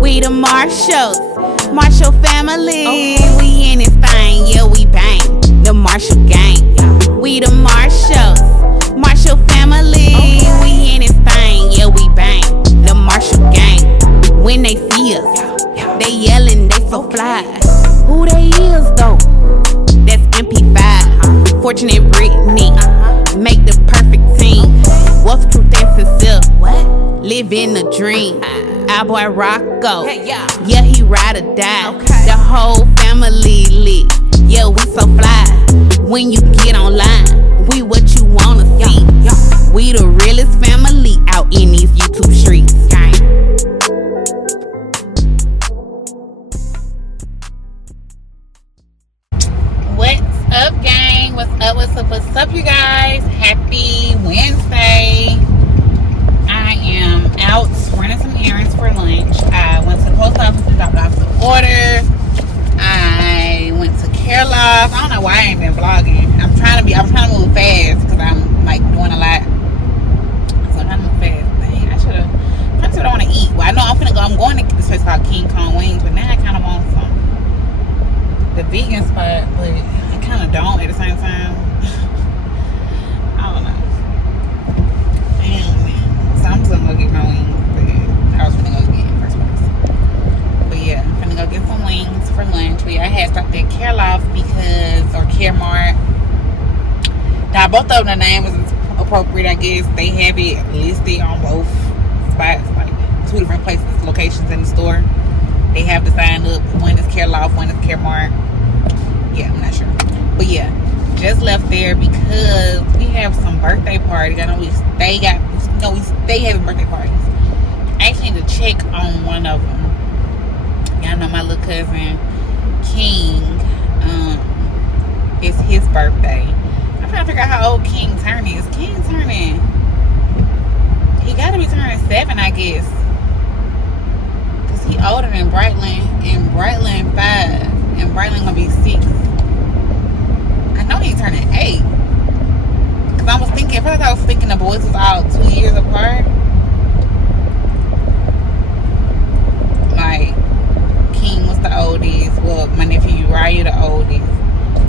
We the Marshall family. Okay. We in this thing, yeah, we bang. The Marshall gang. We the Marshall family. Okay. We in this thing, yeah, we bang. The Marshall gang. When they see us, they yelling, they so fly. Who they is though? That's MP5. Fortunate Brittany. Make the perfect team. What's truth and sincere? Living the dream. Our boy Rocco, yeah, he ride or die. Okay. The whole family lit, yeah, we so fly. When you get online, we what you wanna see. We the realest family out in these YouTube streets. What's up, gang? What's up, you guys? Happy Wednesday. I am out running some errands for lunch. I went to the post office to drop off some orders. I went to Care Loft. I don't know why I ain't been vlogging. I'm trying to move fast because I'm like doing a lot. So I'm trying to move fast. Dang, I should have. That's what I want to eat. Well, I know I'm going to this place called King Kong Wings, but now I kind of want the vegan spot, but I kind of don't at the same time. I don't know. So I'm just gonna go get my wings, but I was gonna go get it first place. But yeah, I'm gonna go get some wings for lunch. But yeah, I had stopped at Care Loft or Care Mart. Now both of them, the name is appropriate, I guess. They have it listed on both spots, like 2 different places, locations in the store. They have the sign up. One is Care Loft, one is Care Mart. Yeah, I'm not sure. But yeah, just left there because we have some birthday parties. I know we stay having birthday parties. I actually need to check on one of them. Y'all know my little cousin King. It's his birthday. I'm trying to figure out how old King turning is. King turning, he gotta be turning 7, I guess, cause he older than Brightland, and Brightland 5, and Brightland gonna be 6. I know he's turning 8. Cause I was thinking the boys was all 2 years apart. Like King was the oldest. Well, my nephew Uriah the oldest.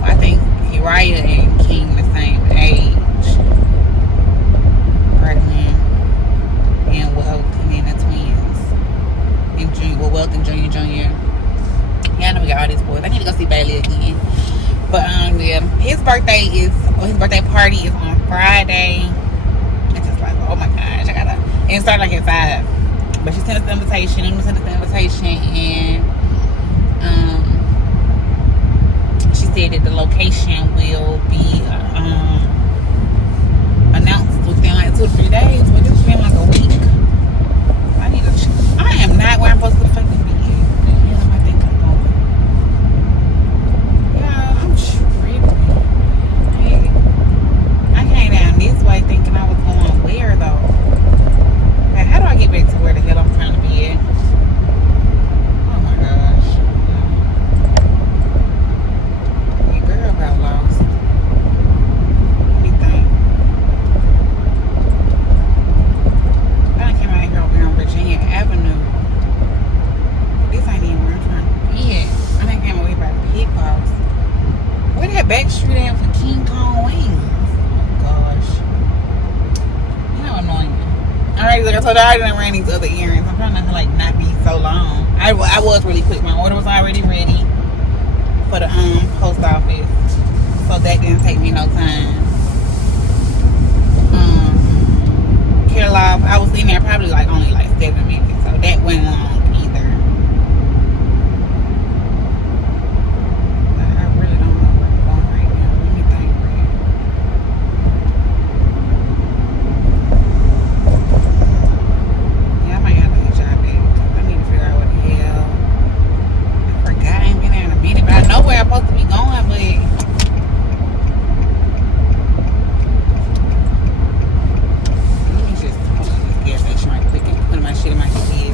I think Uriah and King the same age. Brightland and Wealth, and then the twins. And Junior, Wealth and Junior. Yeah, I know we got all these boys. I need to go see Bailey again. But yeah, his birthday party is on Friday. It's just like, oh my gosh, and it started like at 5. But she sent us the invitation, and she said that the location will be announced within like 2 to 3 days, but it's been like a week. I am not where I'm supposed to fucking be. This way thinking I was going where though? Like, how do I get back to where the hell I'm trying to be at? Oh my gosh. Your girl got lost. Let me think. I done came out here over here on Virginia Avenue. This ain't even where I'm trying to be at. I done came away by P.O.BOX. Where that back street at for King Kong Wings? Annoying. Alright, like I told you, I done ran these other errands. I'm trying to like not be so long. I was really quick. My order was already ready for the post office, so that didn't take me no time. Care Loft, I was in there probably like only like 7 minutes, so that went long either. I really don't know where I'm going right now. Let me think. Where I'm supposed to be going, but let me just hold on this gas station right quick and put my shit in my head.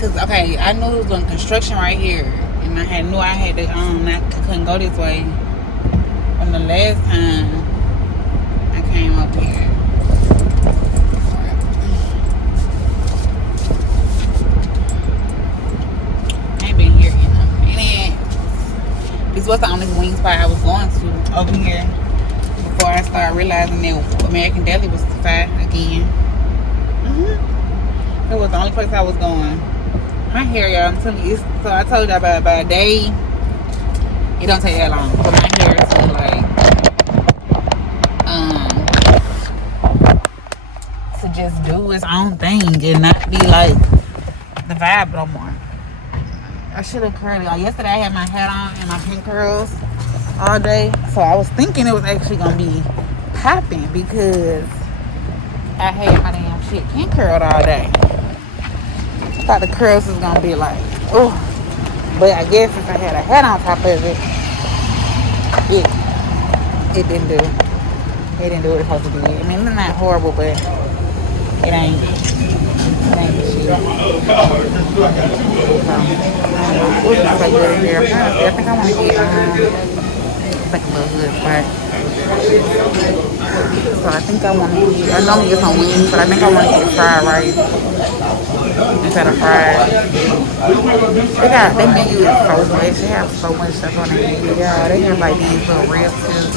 cause okay, I knew it was doing construction right here, and I knew I had to I couldn't go this way. From the last time I came up here. I ain't been here in a minute. This was the only wing spot I was going to over here before I started realizing that American Deli was fire again. It was the only place I was going. My hair, y'all, I'm telling you, so I told y'all about a day. It don't take that long for my hair to to just do its own thing and not be like the vibe no more. I should have curly. Yesterday I had my hat on and my pink curls all day, so I was thinking it was actually gonna be popping because I had my damn shit pink curled all day. I thought the curls was gonna be like, oh, but I guess since I had a hat on top of it, it didn't do. It didn't do what it was supposed to do. I mean, it's not horrible, but it ain't the shit. So, what's so good in here? I think I want to get like a little hood spot. So I think I want to get. I normally get some wings, but I think I want to get fried rice instead of fried. They menu is so much. They have so much stuff on their menu. Yeah, they have like these little ribs too,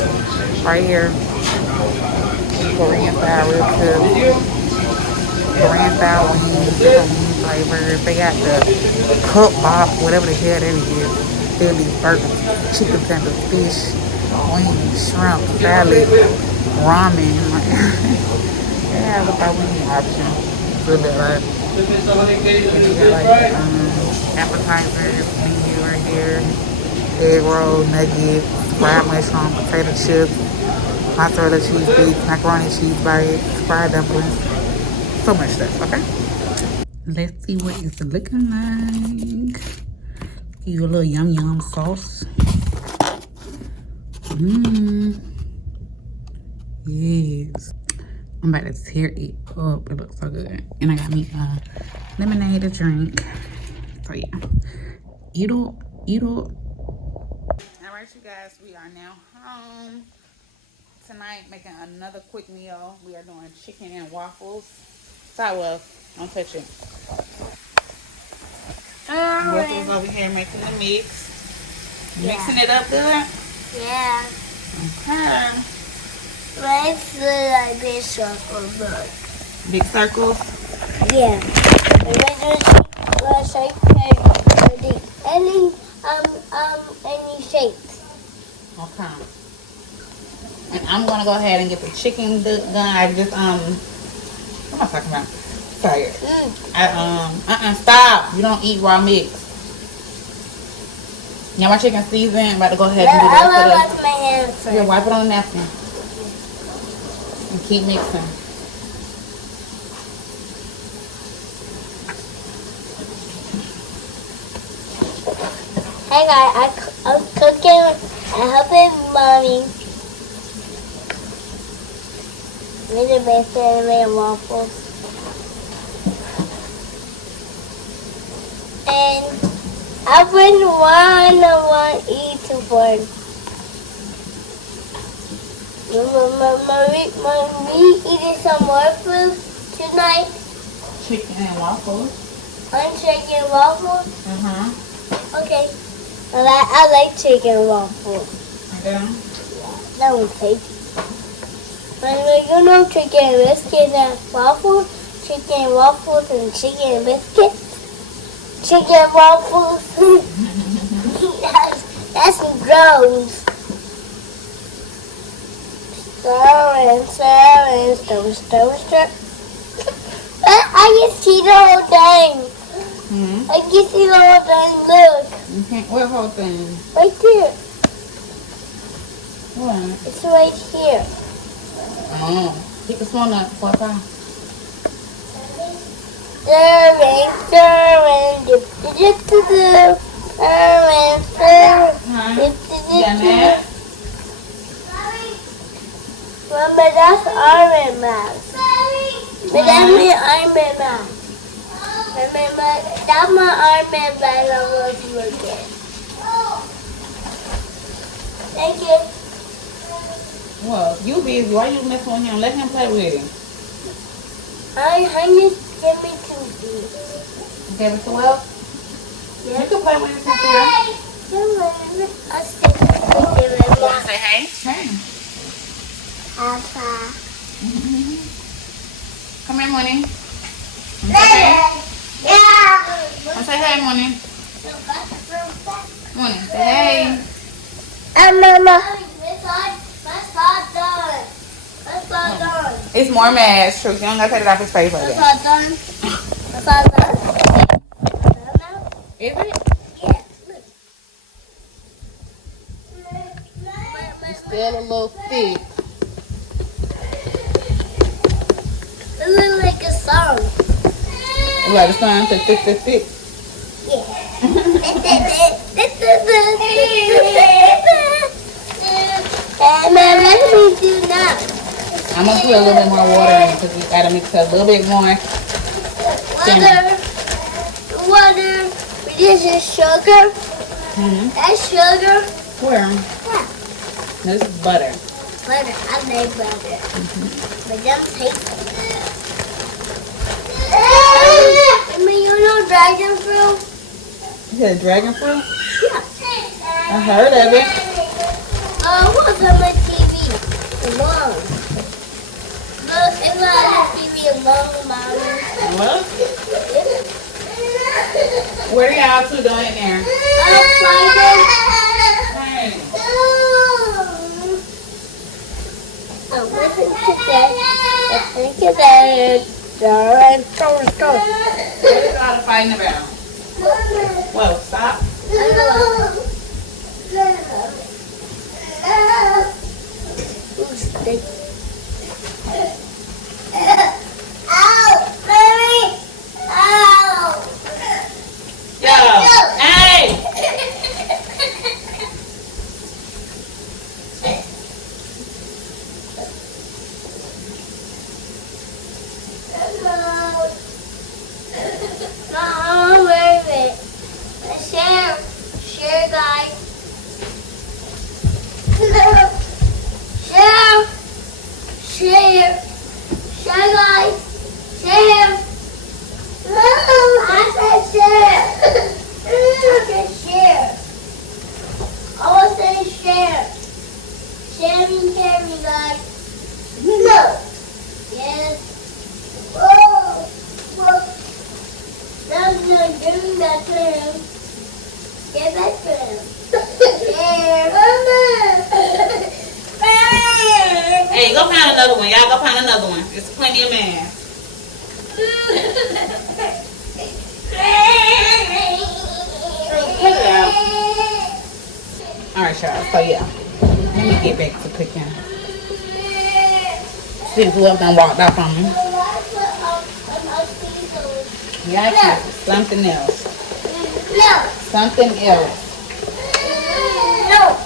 right here. Korean style rib too. Korean style wings, different wing flavors. They got the P.O.BOX, whatever the hell that is. Philly burgers, chicken tenders, fish, wings, shrimp, salad, ramen. They have a wing option. Really like. And they got like appetizers menu right here. Egg roll, nuggets, fried mushroom, potato chips, mozzarella cheese sticks, macaroni cheese bites, fried dumplings. So much stuff, okay? Let's see what it's looking like. Give you a little yum yum sauce. Yes. I'm about to tear it up. It looks so good. And I got me a lemonade to drink. So yeah. Eat up. Alright, you guys, we are now home. Tonight, making another quick meal. We are doing chicken and waffles. Sour, don't touch it. Waffles over here making the mix. Mixing it up good? Yeah. Okay. Let's do like big circles, look. Big circles? Yeah. And then let's shape any shapes. Okay. And I'm gonna go ahead and get the chicken done. I just what am I talking about? Sorry. Stop. You don't eat raw mix. Yeah, my chicken seasoned. I'm about to go ahead and do the rest of I wash my hands first. Yeah, wipe it on the napkin. And keep mixing. Hey guys, I'm cooking. I'm helping mommy. Made a bacon and made waffles. And I've been one eat for Mommy eating some waffles tonight. Chicken and waffles. I'm chicken and waffles. Okay. I like chicken and waffles. Yeah. That one's tasty. You know chicken and biscuits and waffles? Chicken and waffles and chicken and biscuits? Chicken and waffles? that's gross. Stir. I can see the whole thing. I can see the whole thing. Look. What whole thing? Right there. What? It's right here. Oh. Pick a small nut for a pie. Remember, that's Iron Man. But that means Iron Man. Remember, that's my Iron Man that I was looking. Thank you. Well, you busy. Why you messing with him? Let him play with him. I need to give me 2D. Okay, Mr. Well? Yeah. You can play with him, Cynthia. I'll stick with You want to say hey? Hey. Papa. Come here, Money. Say hey. Yeah. Say hey, Money. Money, say hey. Mama. That's not done. That's not done. It's more mask, true. You don't got to take it off his face like That's that. not done. That's not done. Is it? Yeah. It's still a little thick. It looks like a song. Like the song said thick, thick, thick. Yeah. And what do we do now? I'm going to put a little bit more water in it because we got to mix it a little bit more. Water. This is sugar. That's sugar. Where? Yeah. This is butter. Butter. I like butter. But them taste. I mean, you know dragon fruit? You said dragon fruit? Yeah. I heard of it. What's on my TV? Long. Look, it's on the TV long, Mommy. What? What are y'all two doing in there? I'm playing. Hey. So listen to that. Listen to that. Darn, go. What are y'all fighting about? Well, stop. Yo, hey! Share, guys. Share, guys. Share. I said share. I said share. I was saying share. Sharing, guys. No. Yes. Whoa. That's not doing that to him. Get back to him. Share. Hey, go find another one. Y'all go find another one. There's plenty of masks. Alright, y'all. So, yeah. Let me get back to cooking. Since Will done walked off on me. Yeah, something else. No. Something else. No.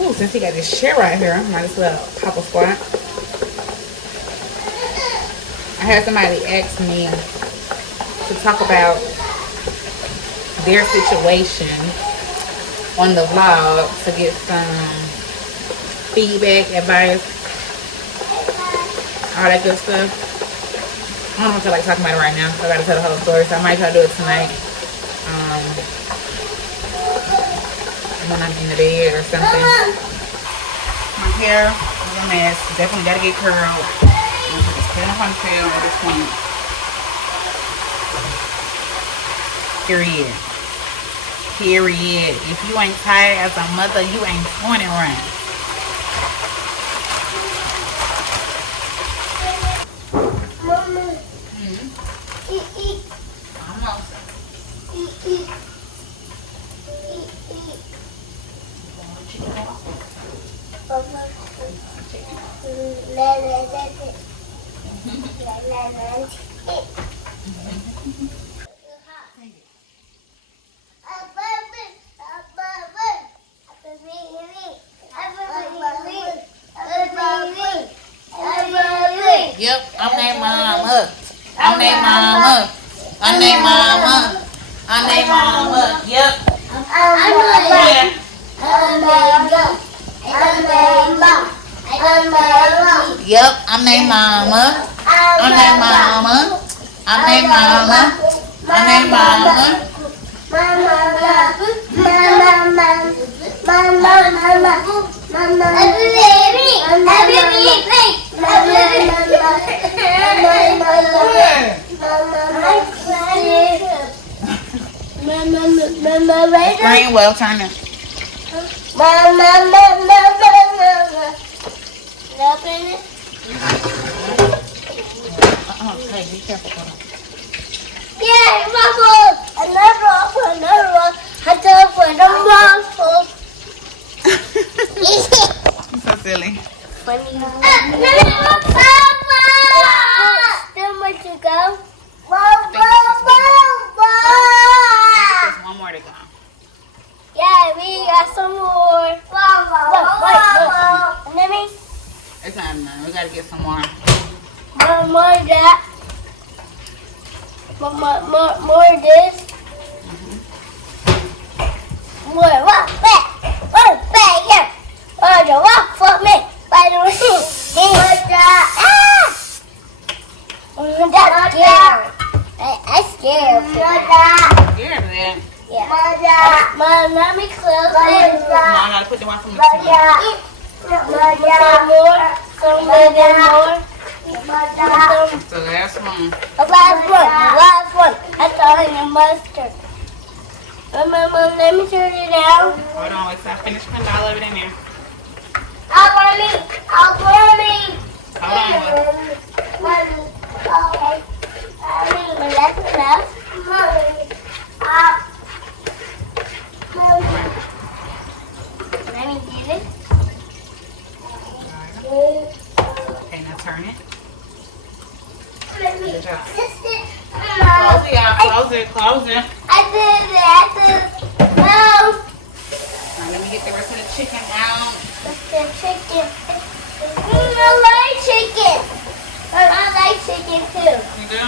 Ooh, since he got this chair right here, I might as well pop a squat. I had somebody ask me to talk about their situation on the vlog to get some feedback, advice, all that good stuff. I don't feel like talking about it right now, so I gotta tell the whole story, so I might try to do it tonight. When I'm in the bed or something. My hair is a mess. Definitely gotta get curled. I'm gonna put this curl ponytail at this point. Period. Period. If you ain't tired as a mother, you ain't doing it right. Mama. Eat. Almost. Eat. Yep, I'm that mom up. I I'm their mama. I'm their mama. I'm their mama. Yep. Yep, I'm their mama. I'm their mama. I'm their mama. I'm their mama. Screen well, turn it. Hey, be careful. Yeah, waffles! Another waffle, another waffle. I go for the waffle. You're so silly. Funny. Still more to go. There's one more to go. Yeah, we got some more. And then It's not enough. We gotta get some more. more of that. More of this. More waffle. Yeah. Oh, the waffle me. By the way. That's scared. I'm scared. Scared of that. Yeah. Mom, let me close it. No, I gotta put the waffle in the tin. Some more. So the last one. The last one. That's all in the mustard. Mom, let me turn it down. Hold on, wait till I finish putting all of it in there. I'll burn it. Hold on. Okay. That's enough. Let me get it. Okay, now turn it. Let me Good job. just it. Close it out. Close it. I did it. No. Now let me get the rest of the chicken out. That's the chicken. I like chicken. I like chicken too. You do?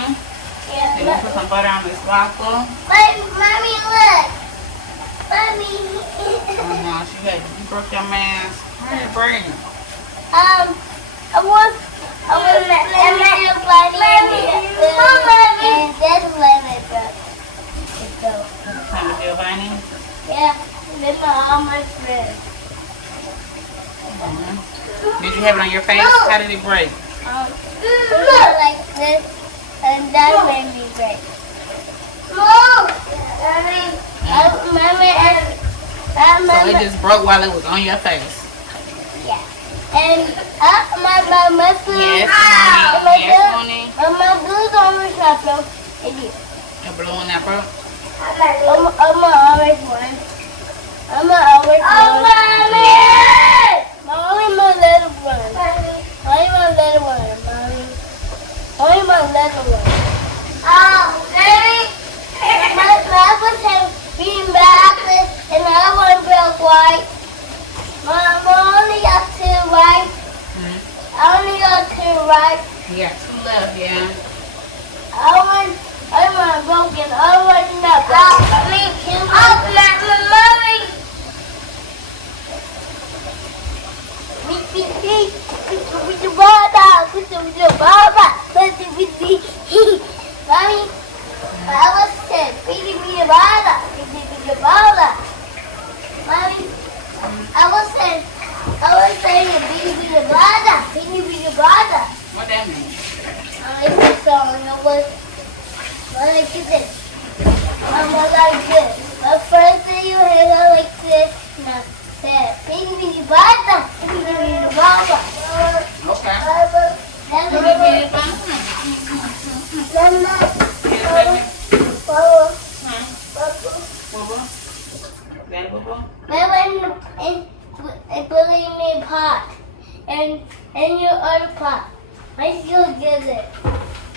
Yeah. Then you put some butter on this waffle. Mommy, look. Mommy. Oh no, you broke your mask. Where did it break? I want lemon bunny and this lemon broke. Time to feel bunny. Yeah, this is almost red. Did you have it on your face? How did it break? Like this, and that made me break. So it just broke while it was on your face. Yeah. And my food. Yes, honey. Yes, honey. My blue's almost not broke. Your blue one that broke? I'm an orange one. Only my little one. Only my little one, Mommy. Only my little one. My apples have green apples and the other one broke white. Mom, I only got 2 white. I only got 2 white. You got 2 left, yeah. I want broken. I want not broken. Me too. Mommy. With the ball down. With the ball back. Mommy, I was saying, with the ball down. With the ball down. Mommy, I was saying, with the ball down. With the ball down. What that mean? I like this song. I like this. I'm like this. But first thing you hear, I like this. Now, that. Baby, bada. Baby, bada. Okay. That's Baby, what bada. Mama. Yes, baby. Baba. Boo-boo? That boo-boo? I went and put it in a pot. And your other pot. I still get it.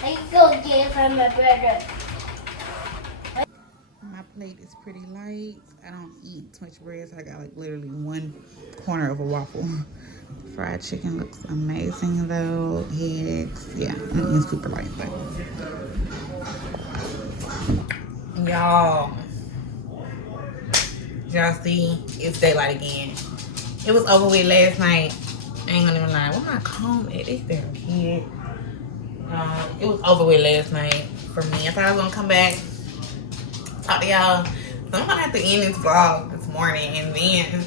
I go get it from my brother. My plate is pretty light. I don't eat too much bread, so I got like literally 1 corner of a waffle. Fried chicken looks amazing though. Eggs, yeah, it's super light, but y'all see it's daylight again. It was over with last night. I ain't gonna even lie. Where my comb at? This damn kid. It was over with last night for me. I thought I was gonna come back, talk to y'all. So I'm gonna have to end this vlog this morning and then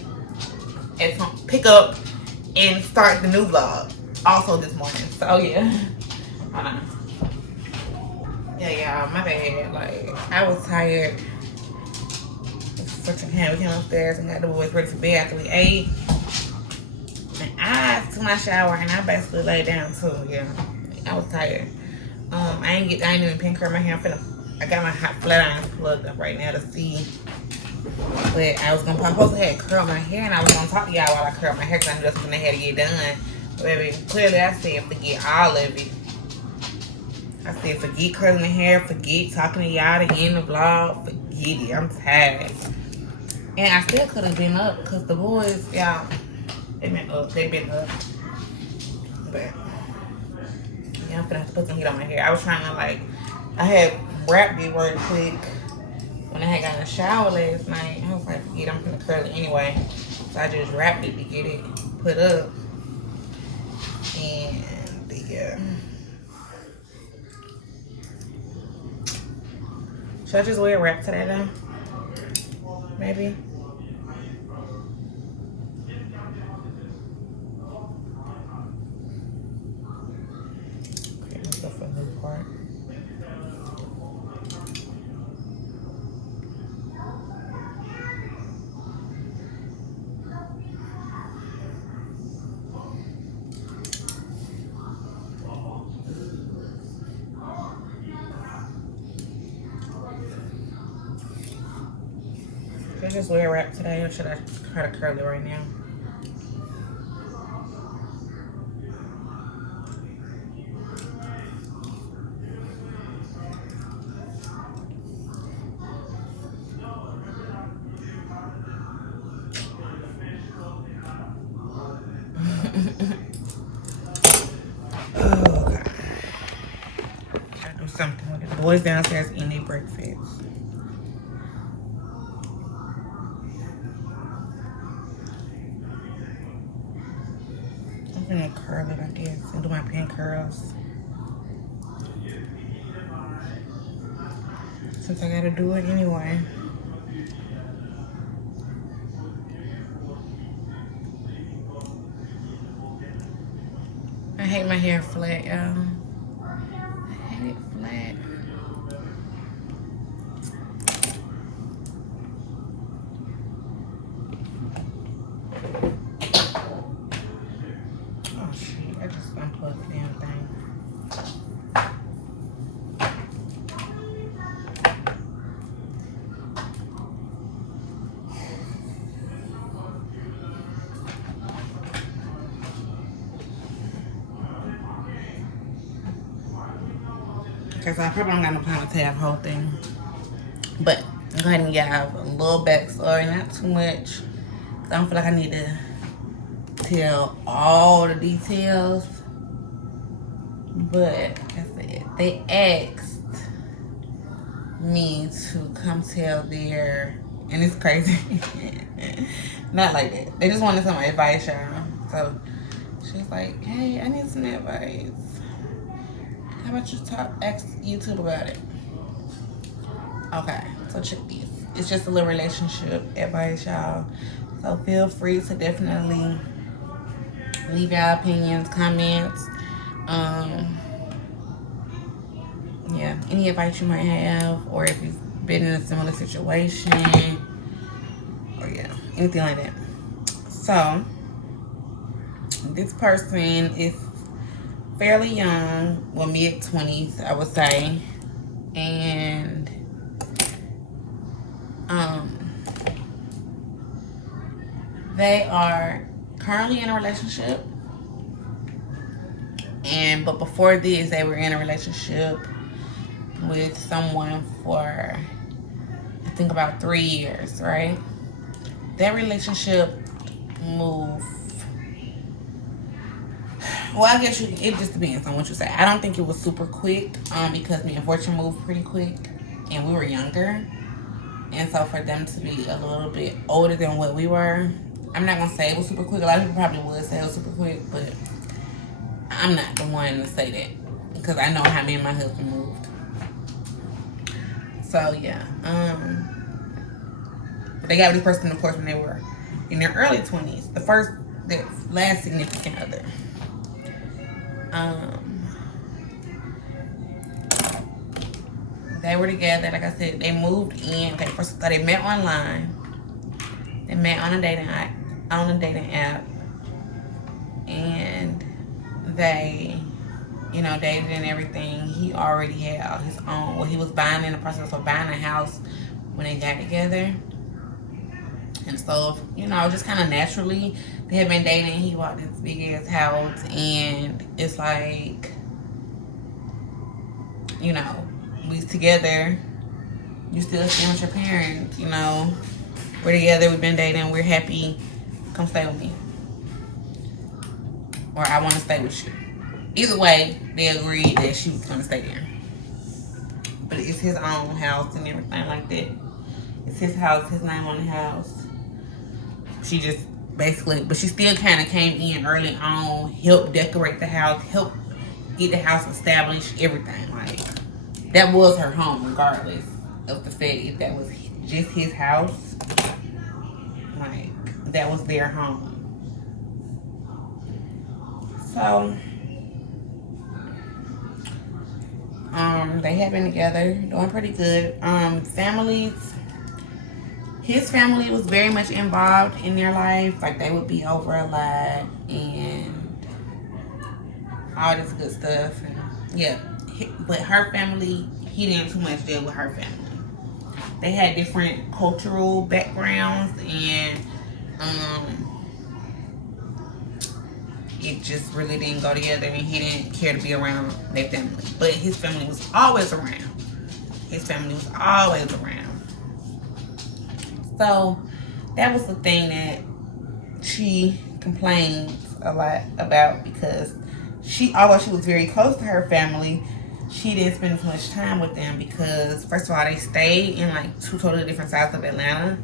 pick up and start the new vlog also this morning. So yeah. Hold on. Yeah, y'all, my bad. Like, I was tired. We came upstairs and got the boys ready for bed after we ate. And I took my shower and I basically laid down too. Yeah, I was tired. I ain't even pin curl my hair. I got my hot flat irons plugged up right now to see. But I'm supposed to have curled my hair and I was gonna talk to y'all while I curled my hair because I knew that's something I had to get done. But baby, clearly I said forget all of it. I said forget curling the hair, forget talking to y'all to end the vlog, forget it. I'm tired. And I still could have been up because the boys, y'all, they've been up. But yeah, I'm gonna have to put some heat on my hair. I was trying to I had wrapped it real quick when I had gotten a shower last night. I was like, forget, I'm gonna curl it anyway. So I just wrapped it to get it put up. And yeah. Should I just wear a wrap today though? Maybe. Okay, let's go for a new part. Should I just wear a wrap today or should I try to curl it right now? Oh, God. Gotta do something with it. The boys downstairs eating their breakfast. I'm gonna curl it, I guess, and do my pin curls. Since I gotta do it anyway. I hate my hair flat, y'all. I hate it flat. Oh shit, I just unplugged the damn thing. Because I probably don't got no time to tell the whole thing. But I'm going to give a little backstory, not too much. I don't feel like I need to tell all the details. But like I said, they asked me to come tell their, and it's crazy. Not like that. They just wanted some advice, y'all. So she was like, hey, I need some advice. How about you ask YouTube about it? Okay, so check this. It's just a little relationship advice, y'all. So feel free to definitely leave y'all opinions, comments. Yeah, any advice you might have, or if you've been in a similar situation, or yeah, anything like that. So this person is fairly young, well, mid-20s, I would say, and they are currently in a relationship, but before this, they were in a relationship with someone for, I think, about 3 years, right? That relationship moved Well, I guess it just depends on what you say. I don't think it was super quick, because me and Fortune moved pretty quick, and we were younger, and so for them to be a little bit older than what we were, I'm not gonna say it was super quick. A lot of people probably would say it was super quick, but I'm not the one to say that because I know how me and my husband moved. So yeah, they got this person, of course, when they were in their early 20s. Their last significant other. They were together. Like I said, they moved in. They met online. They met on a dating app, and they, dated and everything. He already had his own. Well, he was in the process of buying a house when they got together, and so just kind of naturally they had been dating. He bought this big ass house, and it's like, we together. You still staying with your parents, We're together. We've been dating. We're happy. Come stay with me, or I want to stay with you. Either way, they agreed that she was going to stay there. But it's his own house and everything like that. It's his house, his name on the house. She just basically, but she still kind of came in early on, helped decorate the house, helped get the house established, everything. Like, that was her home, regardless of the fact if that was just his house. Like, that was their home. So, they have been together, doing pretty good. His family was very much involved in their life. Like, they would be over a lot and all this good stuff. And yeah, but her family, he didn't too much deal with her family. They had different cultural backgrounds, and it just really didn't go together, and he didn't care to be around their family. But his family was always around. So that was the thing that she complained a lot about, because although she was very close to her family, she didn't spend as much time with them because, first of all, they stayed in like two totally different sides of Atlanta.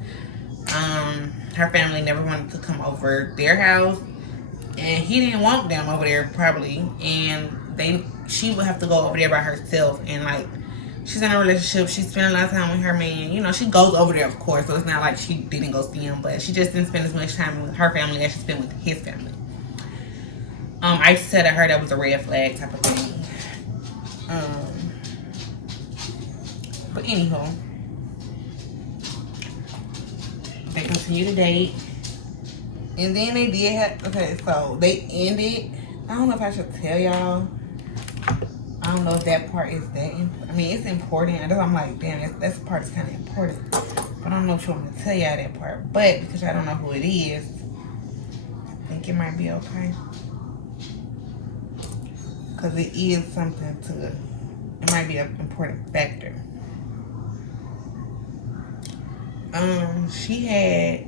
Her family never wanted to come over their house, and he didn't want them over there probably, and she would have to go over there by herself. And like, she's in a relationship, she spent a lot of time with her man. She goes over there, of course, so it's not like she didn't go see him, but she just didn't spend as much time with her family as she spent with his family. I used to say to her that was a red flag type of thing. But anyhow, they continue to date, and then they did have, so they ended. I don't know if I should tell y'all. I don't know if that part is that important. I mean, it's important. I'm like, damn, that part is kind of important. But I don't know if you want me to tell y'all that part. But because I don't know who it is, I think it might be okay. Because it is something it might be an important factor. She had,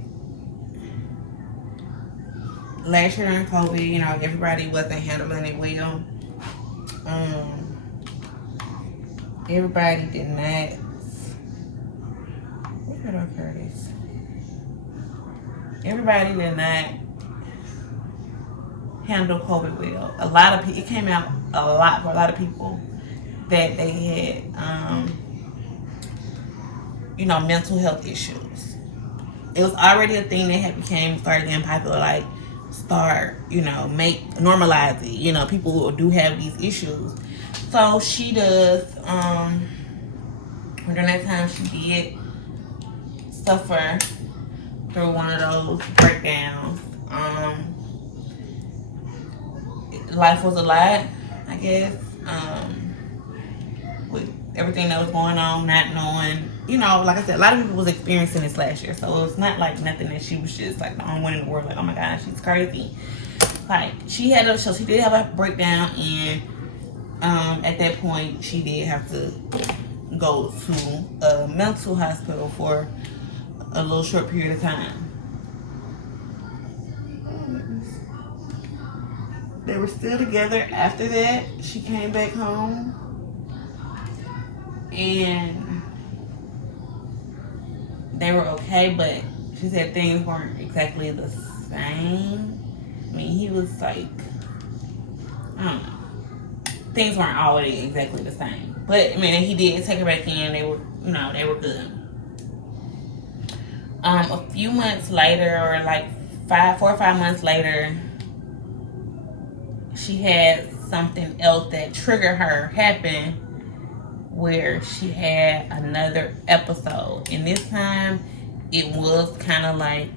last year during COVID, everybody wasn't handling it well. Everybody did not. What did I hear this? Everybody did not handle COVID well. A lot of people, it came out a lot for a lot of people that they had, mental health issues. It was already a thing that started getting popular. Like, normalize it. People do have these issues. So she does, during that time she did suffer through one of those breakdowns. Life was a lot, I guess, with everything that was going on, not knowing, like I said, a lot of people was experiencing this last year, so it was not like nothing that she was just like the only one in the world, like, oh my God, she's crazy. Like, she did have a breakdown, and at that point, she did have to go to a mental hospital for a little short period of time. They were still together after that. She came back home. And they were okay, but she said things weren't exactly the same. I mean, he was like, I don't know. Things weren't always exactly the same. But, I mean, he did take her back in. They were, they were good. A few months later, or like 4 or 5 months later, she had something else that triggered her happen, where she had another episode. And this time, it was kind of like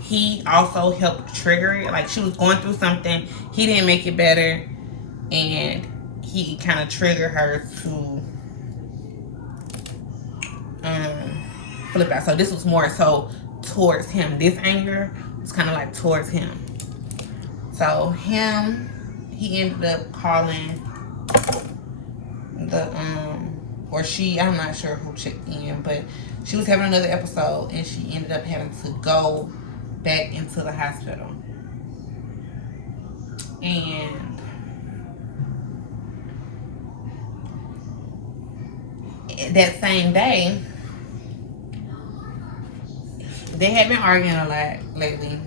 he also helped trigger it. Like, she was going through something, he didn't make it better, and he kind of triggered her to flip out. So this was more so towards him. This anger was kind of like towards him. So he ended up calling the or she, I'm not sure who checked in, but she was having another episode, and she ended up having to go back into the hospital. And that same day, they had been arguing a lot lately.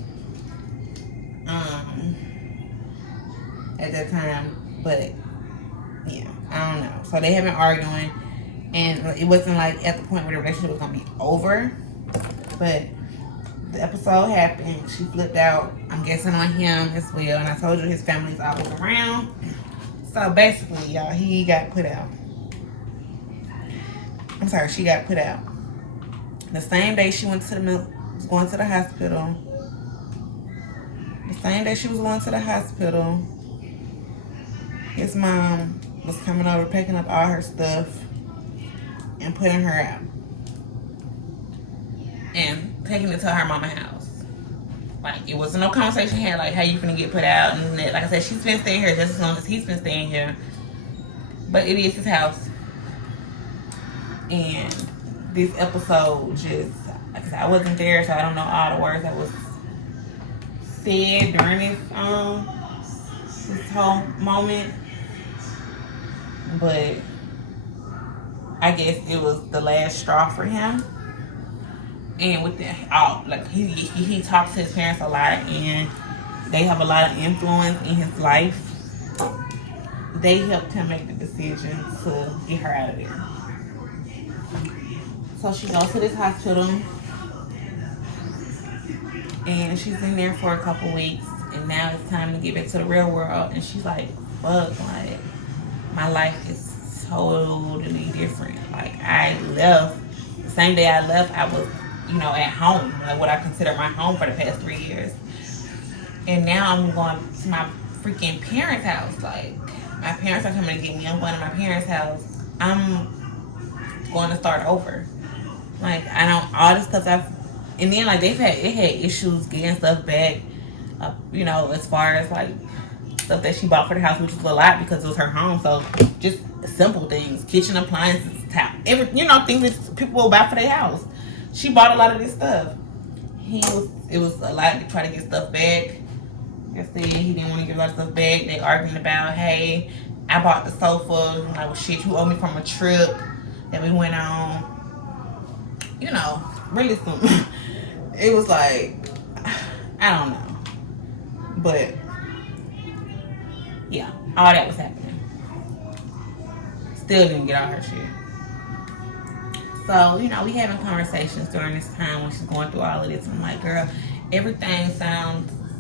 At that time, but yeah, I don't know. So they had been arguing, and it wasn't like at the point where the relationship was gonna be over, but the episode happened. She flipped out, I'm guessing on him as well, and I told you his family's always around. So basically, y'all, he got put out. I'm sorry, she got put out. The same day she was going to the hospital. The same day she was going to the hospital, his mom was coming over, picking up all her stuff and putting her out. And taking it to her mama's house. Like, it wasn't no conversation had, like, how you finna get put out. And that, like I said, she's been staying here just as long as he's been staying here. But it is his house. And this episode just, like I said, I wasn't there, so I don't know all the words that was said during this whole moment. But I guess it was the last straw for him. And with that, like he talks to his parents a lot, and they have a lot of influence in his life. They helped him make the decision to get her out of there. So she goes to this hospital, and she's in there for a couple weeks, and now it's time to get back to the real world. And she's like, fuck, like, my life is totally different. Like, I left, the same day I left, I was, at home, like what I consider my home for the past 3 years. And now I'm going to my freaking parents' house. Like, my parents are coming to get me. I'm going to my parents' house. I'm going to start over. Like, I don't, all the stuff and then, like, they had issues getting stuff back, as far as, like, stuff that she bought for the house, which was a lot because it was her home. So, just simple things, kitchen appliances, tap, things that people will buy for their house. She bought a lot of this stuff. It was a lot to try to get stuff back. I said he didn't want to give a lot of stuff back. They arguing about, hey, I bought the sofa. I'm like, well, shit, you owe me from a trip that we went on. Really something. It was like, I don't know. But, yeah, all that was happening. Still didn't get all her shit. So, we having conversations during this time when she's going through all of this. I'm like, girl, everything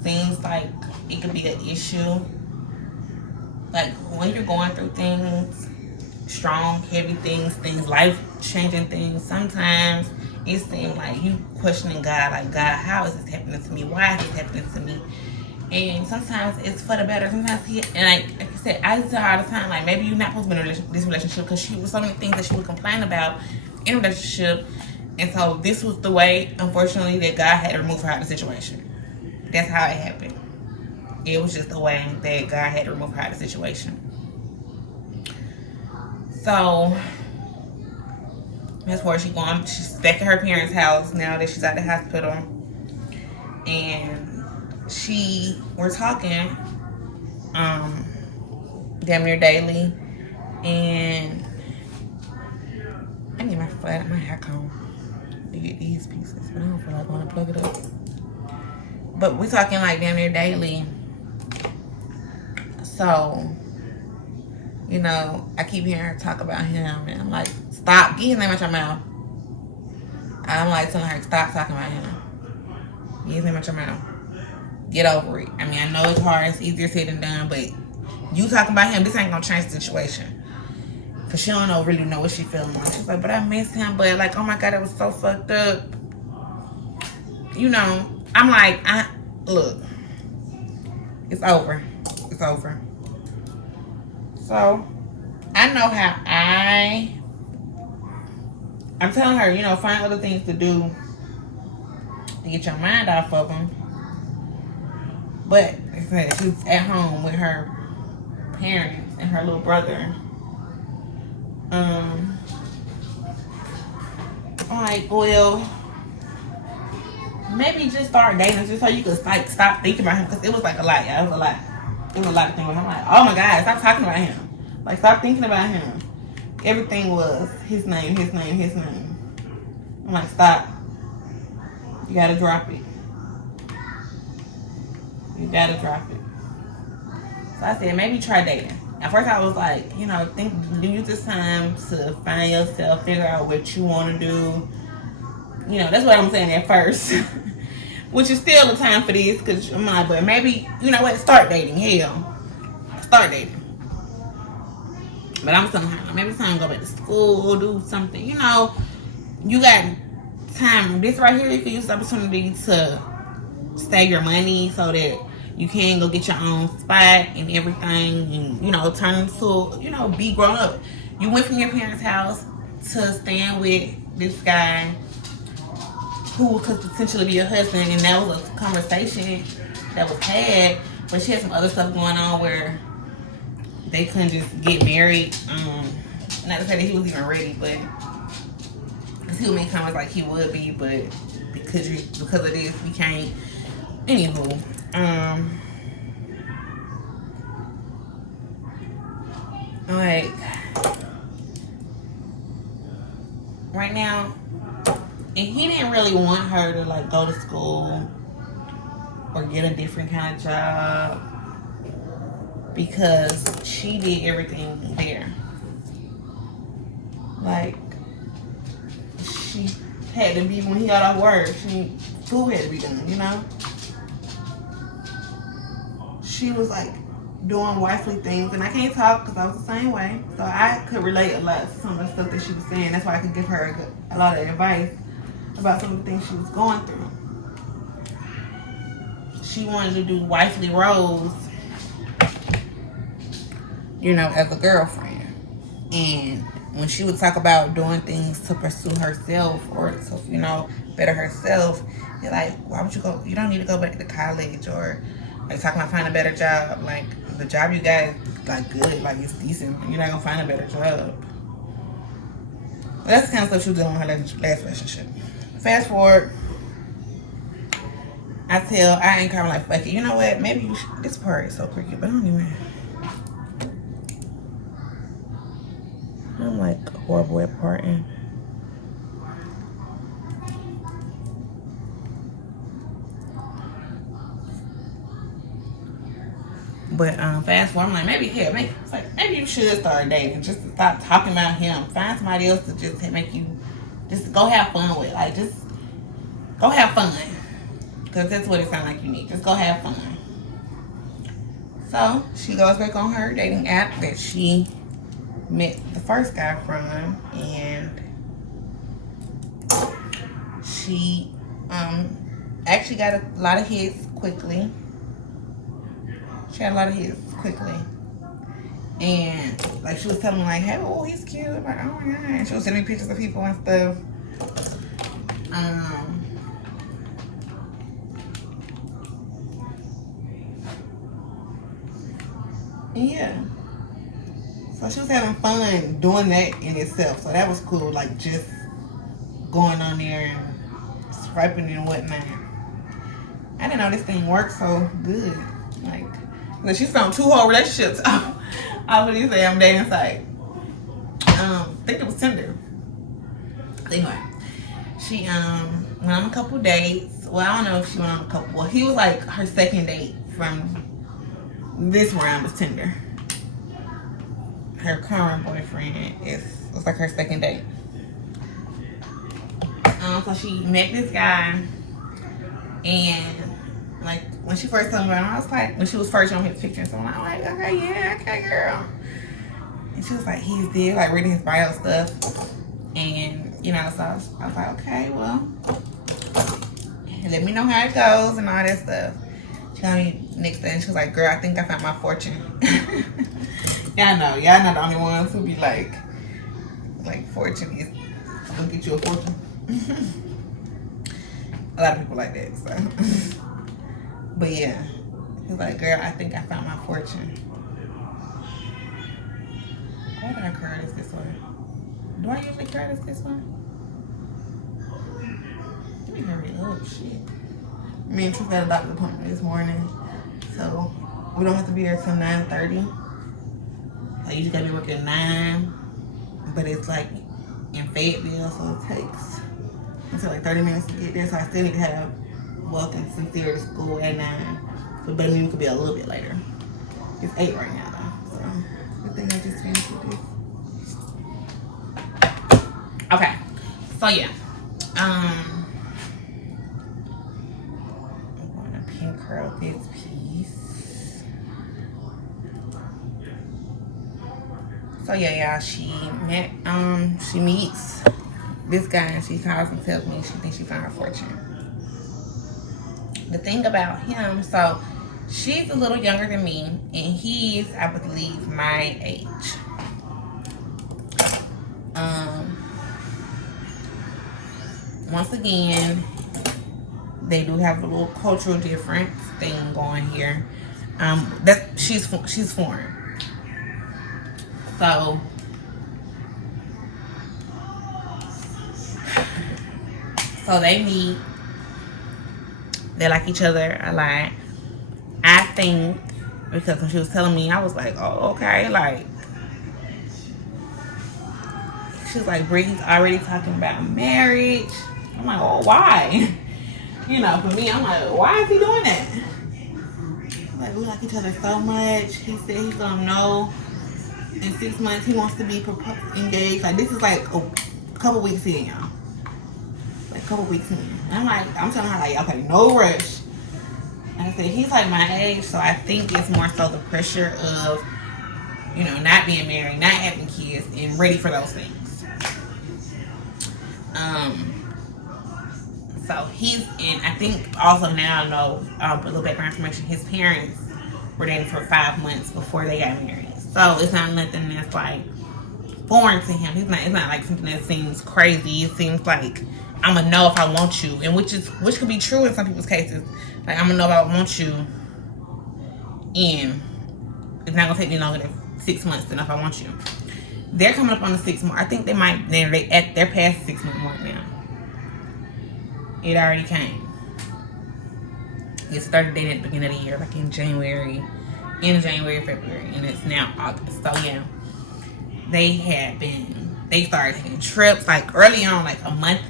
seems like it could be an issue. Like, when you're going through things, strong, heavy things, life-changing things, sometimes it seems like you questioning God, like, God, how is this happening to me? Why is this happening to me? And sometimes it's for the better. Sometimes like I said, I tell her all the time, like, maybe you're not supposed to be in this relationship, because she was so many things that she would complain about in a relationship. And so this was the way, unfortunately, that God had to remove her out of the situation. That's how it happened. It was just the way that God had to remove her out of the situation. So that's where she's going. She's back at her parents' house now that she's at the hospital. And we're talking, damn near daily. And I need my hair comb to get these pieces, but I don't feel like I want to plug it up. But we're talking like damn near daily. So, you know, I keep hearing her talk about him, and I'm like, stop, get his name out your mouth. I'm like telling her, stop talking about him. Get his name out your mouth. Get over it. I mean, I know it's hard, it's easier said than done, but you talking about him, this ain't gonna change the situation. Cause she don't really know what she feeling like. She's like, but I miss him, but like, oh my God, it was so fucked up. You know, I'm like, look, it's over. It's over. So, I know how I'm telling her, you know, find other things to do to get your mind off of them. But, like I said, she's at home with her parents and her little brother. I'm like, well, maybe just start dating just so you could like stop thinking about him, because it was like a lot. Yeah, it was a lot. It was a lot of things. I'm like, oh my God, stop talking about him. Like, stop thinking about him. Everything was his name, his name, his name. I'm like, stop. You gotta drop it. You gotta drop it. So I said, maybe try dating. At first I was like, you know, use this time to find yourself, figure out what you want to do. You know, that's what I'm saying at first. Which is still the time for this, because I'm like, but maybe, you know what, start dating. Hell, start dating. But I'm telling her, maybe it's time to go back to school, do something. You know, you got time. This right here, you can use the opportunity to save your money so that you can go get your own spot and everything, and, you know, turn into, you know, be grown up. You went from your parents' house to staying with this guy who could potentially be your husband, and that was a conversation that was had, but she had some other stuff going on where they couldn't just get married. Not to say that he was even ready, but because he would make comments like he would be, but because of this, we can't. Anywho, like right now, and he didn't really want her to like go to school or get a different kind of job because she did everything there. Like, she had to be, when he got off work, food had to be done, you know? She was like doing wifely things, and I can't talk because I was the same way, so I could relate a lot to some of the stuff that she was saying. That's why I could give her a lot of advice about some of the things she was going through. She wanted to do wifely roles, you know, as a girlfriend. And when she would talk about doing things to pursue herself or to, you know, better herself, you're like, why would you go? You don't need to go back to college, or like talking about finding a better job. Like, the job you got is like good, like it's decent. You're not gonna find a better job. But that's the kind of stuff she was doing in her last relationship. Fast forward, I ain't kind of like, fuck it. You know what? Maybe you should. This part is so cricket, but I don't even. I'm like horrible at parting. But fast forward, I'm like, maybe you should start dating, just to stop talking about him. Find somebody else to just make you, just go have fun with. Like, just go have fun, because that's what it sounds like you need. Just go have fun. So she goes back on her dating app that she met the first guy from, and she actually got a lot of hits quickly. She had a lot of hits quickly. And like, she was telling me like, hey, oh, he's cute. I'm like, oh my God. And she was sending me pictures of people and stuff. Yeah. So she was having fun doing that in itself. So that was cool. Like, just going on there and swiping and whatnot. I didn't know this thing worked so good. Like, Like, she's found 2 whole relationships off of these damn dating site. I think it was Tinder. Anyway, she went on a couple dates. Well, I don't know if she went on a couple. Well, he was like her second date from this round of Tinder. Her current boyfriend was like her second date. So she met this guy, and like when she first told me about him, I was like, when she was first showing his picture, so I'm like, okay, yeah, okay, girl. And she was like, he's there, like reading his bio stuff, and you know, so I was like, okay, well, let me know how it goes and all that stuff. She told me next day, and she was like, girl, I think I found my fortune. Y'all not the only ones who be like fortune is gonna get you a fortune. A lot of people like that, so. But yeah, he was like, girl, I think I found my fortune. Why did I curl this way? Do I usually curl this way? Let me hurry up, shit. Me and Truth had a doctor's appointment this morning, so we don't have to be there till 9:30. I usually gotta be working at 9, but it's like in Fayetteville, so it takes until like 30 minutes to get there. So I still need to have Welcome Sincere to school at 9. So better mean it could be a little bit later. It's 8 right now though. So good thing I just finished with this. Okay. So yeah. I'm gonna pin curl this piece. So yeah, y'all, she meets this guy, and she calls and tells me she thinks she found her fortune. The thing about him, so she's a little younger than me, and he's, I believe, my age. Once again, they do have a little cultural difference thing going here. She's foreign. So they meet. They like each other a lot. I think because when she was telling me, I was like, oh, okay. Like, she was like, Brittany's already talking about marriage. I'm like, oh, why? You know, for me, I'm like, why is he doing that? Like, we like each other so much. He said he's gonna know in 6 months he wants to be engaged. Like, this is like a couple weeks in, y'all. Like a couple weeks in. And I'm telling her, like, okay, no rush. And I said, he's like my age, so I think it's more so the pressure of, you know, not being married, not having kids, and ready for those things. So he's in, I think also now I know a little background information, his parents were dating for 5 months before they got married. So it's not nothing that's like foreign to him. It's not like something that seems crazy. It seems like I'm gonna know if I want you, and which could be true in some people's cases. Like, I'm gonna know if I want you, and it's not gonna take me longer than 6 months than if I want you. They're coming up on the 6 month. I think they're past the 6 month mark now. It already came. It started dating at the beginning of the year, like in January, February, and it's now August. So yeah, they started taking trips like early on, like a month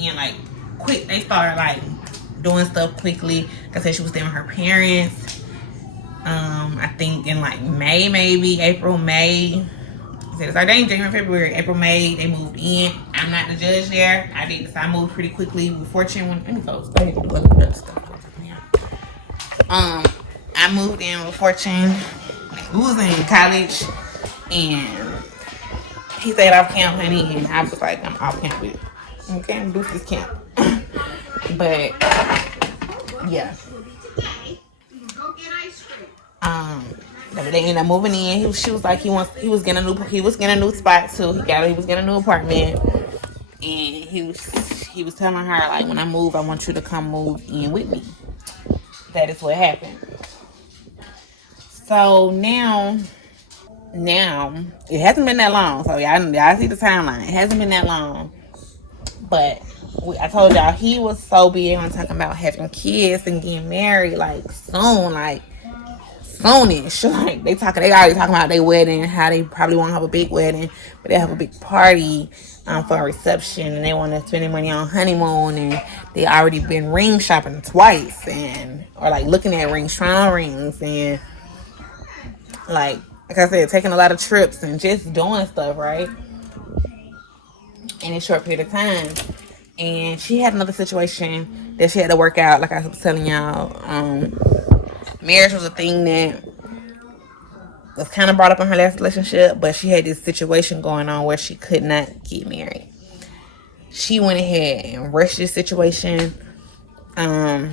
in, like quick. They started like doing stuff quickly. Like I said, she was staying with her parents. I think in like May, maybe April, May. It started dating January, February, April, May. They moved in. I'm not the judge there. I moved pretty quickly with Fortune. Let me go. I moved in with Fortune. We was in college, and he said off camp, honey, and I was like, I'm off camp with it. Okay, I'm this camp. But yeah. They ended up moving in. She was like, he was getting a new spot too. He was getting a new apartment, and he was telling her, like, when I move, I want you to come move in with me. That is what happened. So now it hasn't been that long. So y'all see the timeline. It hasn't been that long, but I told y'all he was so big on talking about having kids and getting married like soon, like soonish. Like they already talking about their wedding, how they probably want to have a big wedding, but they have a big party for a reception, and they want to spend their money on honeymoon, and they already been ring shopping twice, or like looking at rings, trying on rings, and like I said, taking a lot of trips and just doing stuff, right? In a short period of time. And she had another situation that she had to work out. Like I was telling y'all, marriage was a thing that was kind of brought up in her last relationship, but she had this situation going on where she could not get married. She went ahead and rushed this situation, so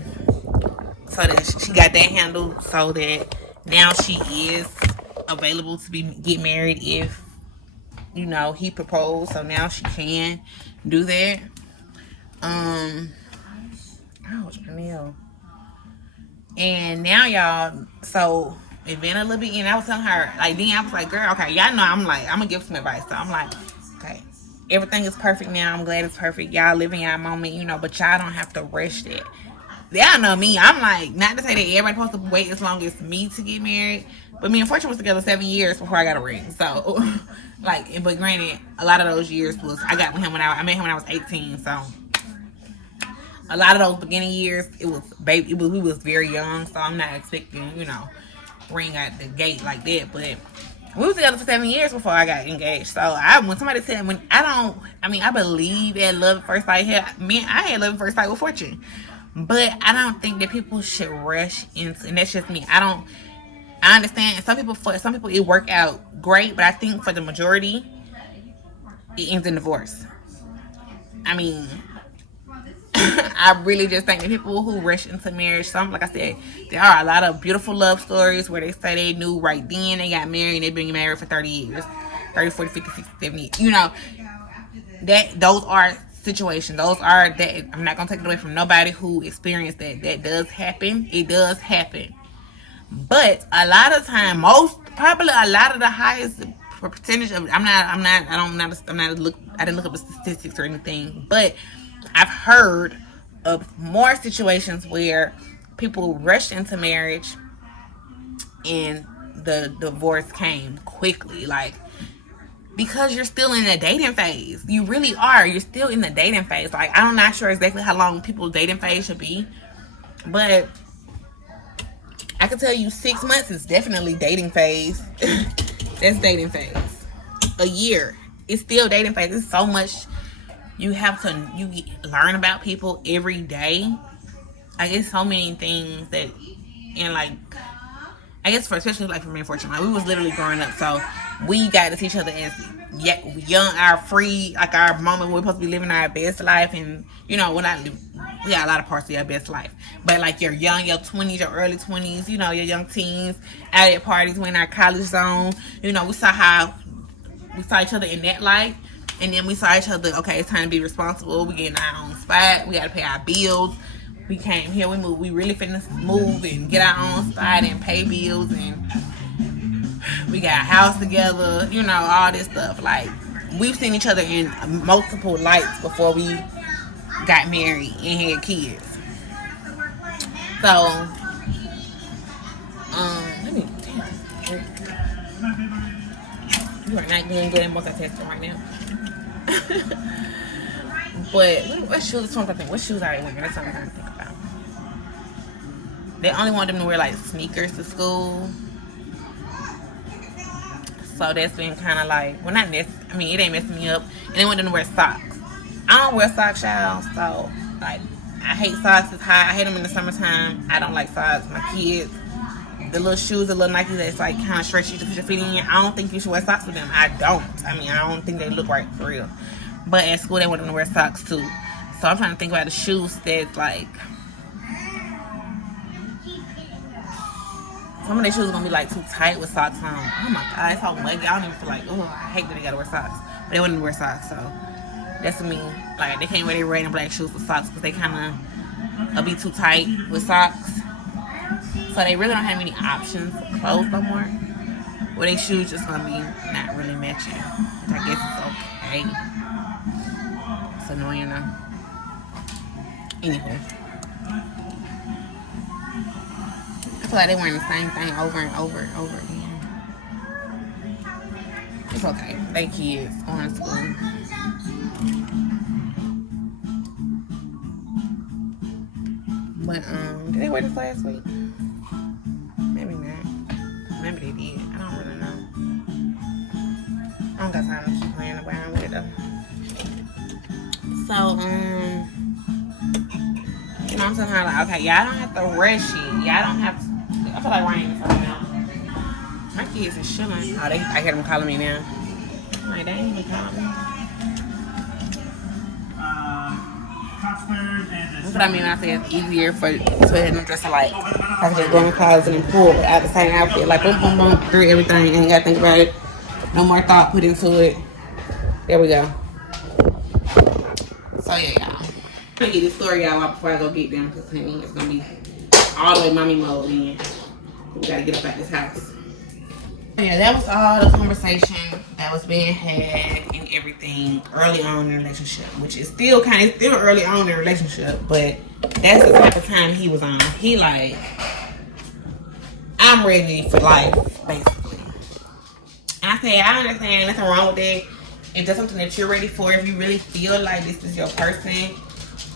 that she got that handled, so that now she is available to get married if he proposed. So now she can do that. Ouch, my nail. And now y'all, so it been a little bit, and I was telling her, like, then I was like, girl, okay, y'all know I'm gonna give some advice. So I'm like, okay, everything is perfect now. I'm glad it's perfect. Y'all living y'all moment, but y'all don't have to rush that. Y'all know me. I'm like, not to say that everybody supposed to wait as long as me to get married, but me and Fortune was together 7 years before I got a ring. So, but granted, a lot of those years was I met him when I was 18. So, a lot of those beginning years, we was very young. So I'm not expecting, ring at the gate like that. But we was together for 7 years before I got engaged. So when somebody said, I believe in love at first sight. I had love at first sight with Fortune. But I don't think that people should rush into, and that's just me. I understand. Some people it work out great, but I think for the majority, it ends in divorce. I really just think that people who rush into marriage, like I said, there are a lot of beautiful love stories where they say they knew right then, they got married, and they've been married for 30 years, 30, 40, 50, 60, 70 years. Those are situations. Those are that. I'm not gonna take it away from nobody who experienced that. That does happen. It does happen. But a lot of time, probably a lot of the highest percentage of, I didn't look up the statistics or anything, but I've heard of more situations where people rushed into marriage and the divorce came quickly, because you're still in the dating phase. You really are. You're still in the dating phase. I'm not sure exactly how long people's dating phase should be, but I can tell you 6 months is definitely dating phase. That's dating phase. A year, it's still dating phase. It's so much you learn about people every day. It's so many things that, and I guess especially for me and Fortune, we was literally growing up, so we got to see each other as young, our moment when we're supposed to be living our best life, and we got a lot of parts of your best life, but your 20s, your early 20s, your young teens, out at parties, we're in our college zone, we saw each other in that light, and then we saw each other, okay, it's time to be responsible, we getting our own spot, we got to pay our bills. We came here, we moved, we really finna move and get our own spot and pay bills, and we got a house together, all this stuff. We've seen each other in multiple lights before we got married and had kids. So, you are not doing good at multitasking right now. But what shoes? What shoes are they wearing? That's what I'm trying to think about. They only want them to wear sneakers to school, so that's been kind of not necessarily. It ain't messing me up. And they want them to wear socks. I don't wear socks, y'all. So I hate socks. It's hot. I hate them in the summertime. I don't like socks. My kids, the little shoes, the little Nikes that's kind of stretchy to put your feet in. I don't think you should wear socks with them. I don't. I don't think they look right for real. But at school, they want them to wear socks too. So I'm trying to think about the shoes that's some of their shoes are gonna be too tight with socks on. Oh my god, it's so muggy. I don't even feel I hate that they gotta wear socks. But they want them to wear socks, so that's me. They can't wear their red and black shoes with socks because they kind of be too tight with socks. So they really don't have any options for clothes no more. Well, their shoes just gonna be not really matching, which I guess it's okay. It's annoying though. Anywho, I feel like they're wearing the same thing over and over and over again. It's okay. They kids going to school. But did they wear this last week? Maybe not. Maybe they did. I don't really know. I don't got time to keep playing around with it though. So you know, I'm telling her like, okay, y'all don't have to rush it. Y'all don't have to. I feel like Ryan is right now. My kids is chilling. Oh, I hear them calling me now. I'm like, they ain't even calling me. That's what I mean when I say it's easier for them dress alike. I can just go in the closet and pull out the same outfit. Like, boom, boom, boom, through everything. And you gotta think about it. No more thought put into it. There we go. So, yeah, y'all. I'm gonna get this story out before I go get them. Because, honey, it's gonna be all the way mommy mode in. We gotta get up at this house. Yeah, that was all the conversation that was being had and everything early on in the relationship, which is still early on in the relationship, but that's the type of time he was on. He like, I'm ready for life, basically. And I say, I understand, nothing wrong with that. If that's something that you're ready for, if you really feel like this is your person,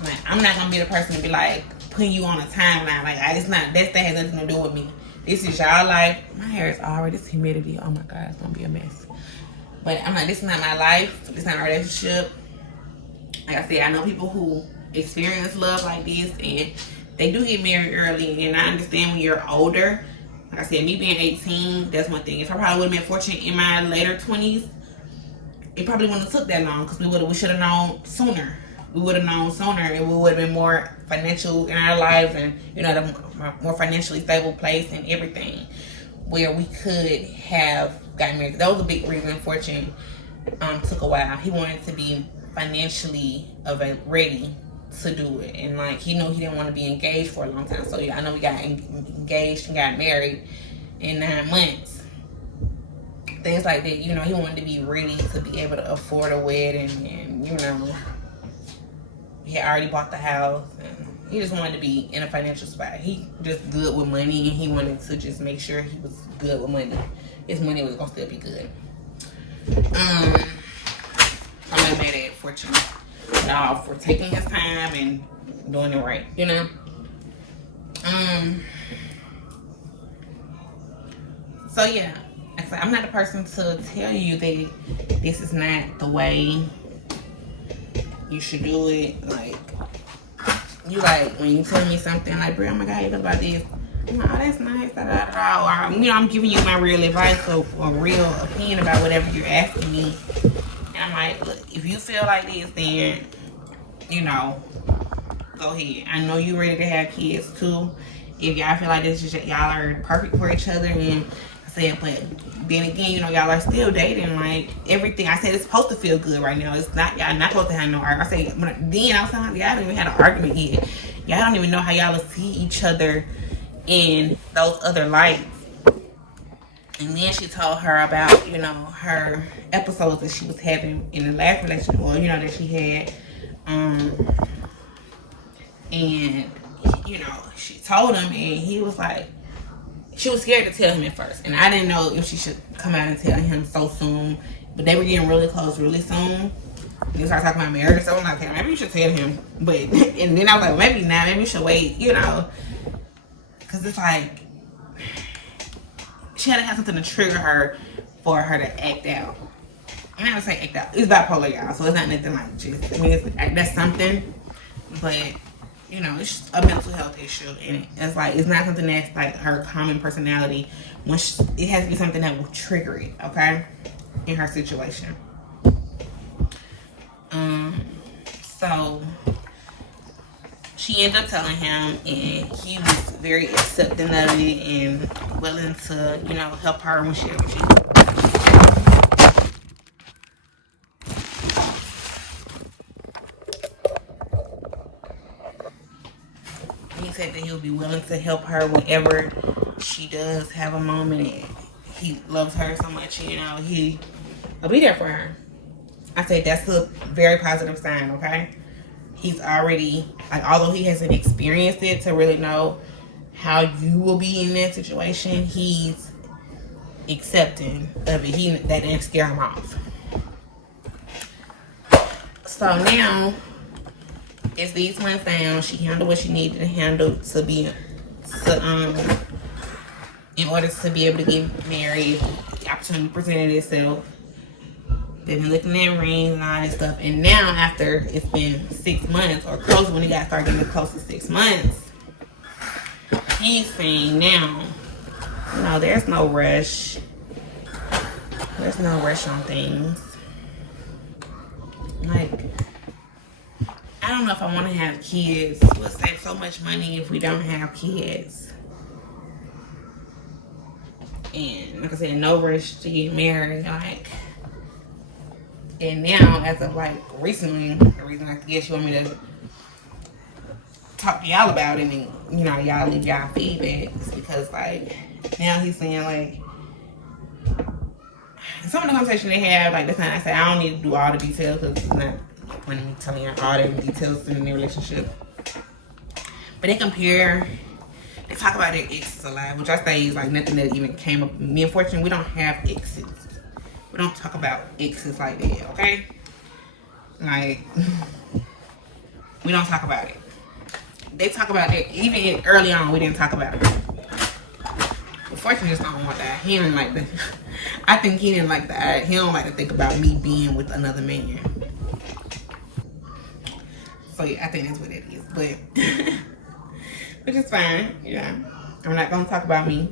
like, I'm not gonna be the person to be like putting you on a timeline. Like, it's not, that has nothing to do with me. This is y'all life. My hair is already, this humidity. Oh my God, it's gonna be a mess. But I'm like, this is not my life. This is not my relationship. Like I said, I know people who experience love like this and they do get married early. And I understand when you're older. Like I said, me being 18, that's one thing. If I probably would have been fortunate in my later 20s, it probably wouldn't have took that long because we should have known sooner. We would have known sooner and we would have been more financial in our lives and, you know, the more financially stable place and everything where we could have gotten married. That was a big reason Fortune took a while. He wanted to be financially ready to do it. And like, he knew he didn't want to be engaged for a long time. So yeah, I know we got engaged and got married in 9 months. Things like that, you know, he wanted to be ready to be able to afford a wedding and, you know, he had already bought the house and he just wanted to be in a financial spot. He just good with money and he wanted to just make sure he was good with money. His money was gonna still be good. I'm not mad at Fortune for taking his time and doing it right, you know. So yeah, I'm not the person to tell you that this is not the way you should do it. Like, you like, when you tell me something like, bro, oh my God, you feel about this? I'm like, oh, that's nice, da da da. Or, you know, I'm giving you my real advice or a real opinion about whatever you're asking me. And I'm like, look, if you feel like this, then, you know, go ahead. I know you're ready to have kids too. If y'all feel like this is y'all are perfect for each other, and I said, but then again, you know, y'all are still dating. Like, everything I said, it's supposed to feel good right now. It's not, y'all not supposed to have no argument. I say, then I was telling y'all don't even have an argument yet. Y'all don't even know how y'all will see each other in those other lights. And then she told her about, you know, her episodes that she was having in the last relationship, or, you know, that she had. And, you know, she told him, and he was like, she was scared to tell him at first. And I didn't know if she should come out and tell him so soon. But they were getting really close really soon. They started talking about marriage. So I'm like, okay, maybe you should tell him. But, and then I was like, maybe not. Maybe you should wait, you know. Because it's like, she had to have something to trigger her for her to act out. And I would say act out. It's bipolar, y'all. So it's not nothing like just, I mean, that's something. But, you know, it's just a mental health issue. And it's like, it's not something that's like her common personality. It has to be something that will trigger it, okay? In her situation. So she ended up telling him, and he was very accepting of it and willing to, you know, help her when she he said that he'll be willing to help her whenever she does have a moment. He loves her so much, you know, he'll be there for her. I say that's a very positive sign, okay? He's already, like, although he hasn't experienced it to really know how you will be in that situation, he's accepting of it. That didn't scare him off. So now it's these months down. She handled what she needed to handle in order to be able to get married. The opportunity presented itself. They've been looking at rings and all that stuff. And now, after it's been 6 months, or close, when he got started getting close to 6 months, he's saying now, no, there's no rush. There's no rush on things. Like, I don't know if I want to have kids. We'll save so much money if we don't have kids. And like I said, no rush to get married. Like, and now, as of like recently, the reason I guess you want me to talk to y'all about it and, you know, y'all leave y'all feedback is because, like, now he's saying, like, some of the conversation they have, like, that's not, I say, I don't need to do all the details because it's not when me telling you all the details in their relationship. But they compare, they talk about their exes a lot, which I say is like nothing that even came up. Me, unfortunately, we don't have exes. We don't talk about exes like that, okay? Like, we don't talk about it. They talk about it, even early on, we didn't talk about it. Unfortunately, just don't want that. He didn't like that. I think he didn't like that. He don't like to think about me being with another man. So yeah, I think that's what it is. But which is fine. Yeah, I'm not gonna talk about me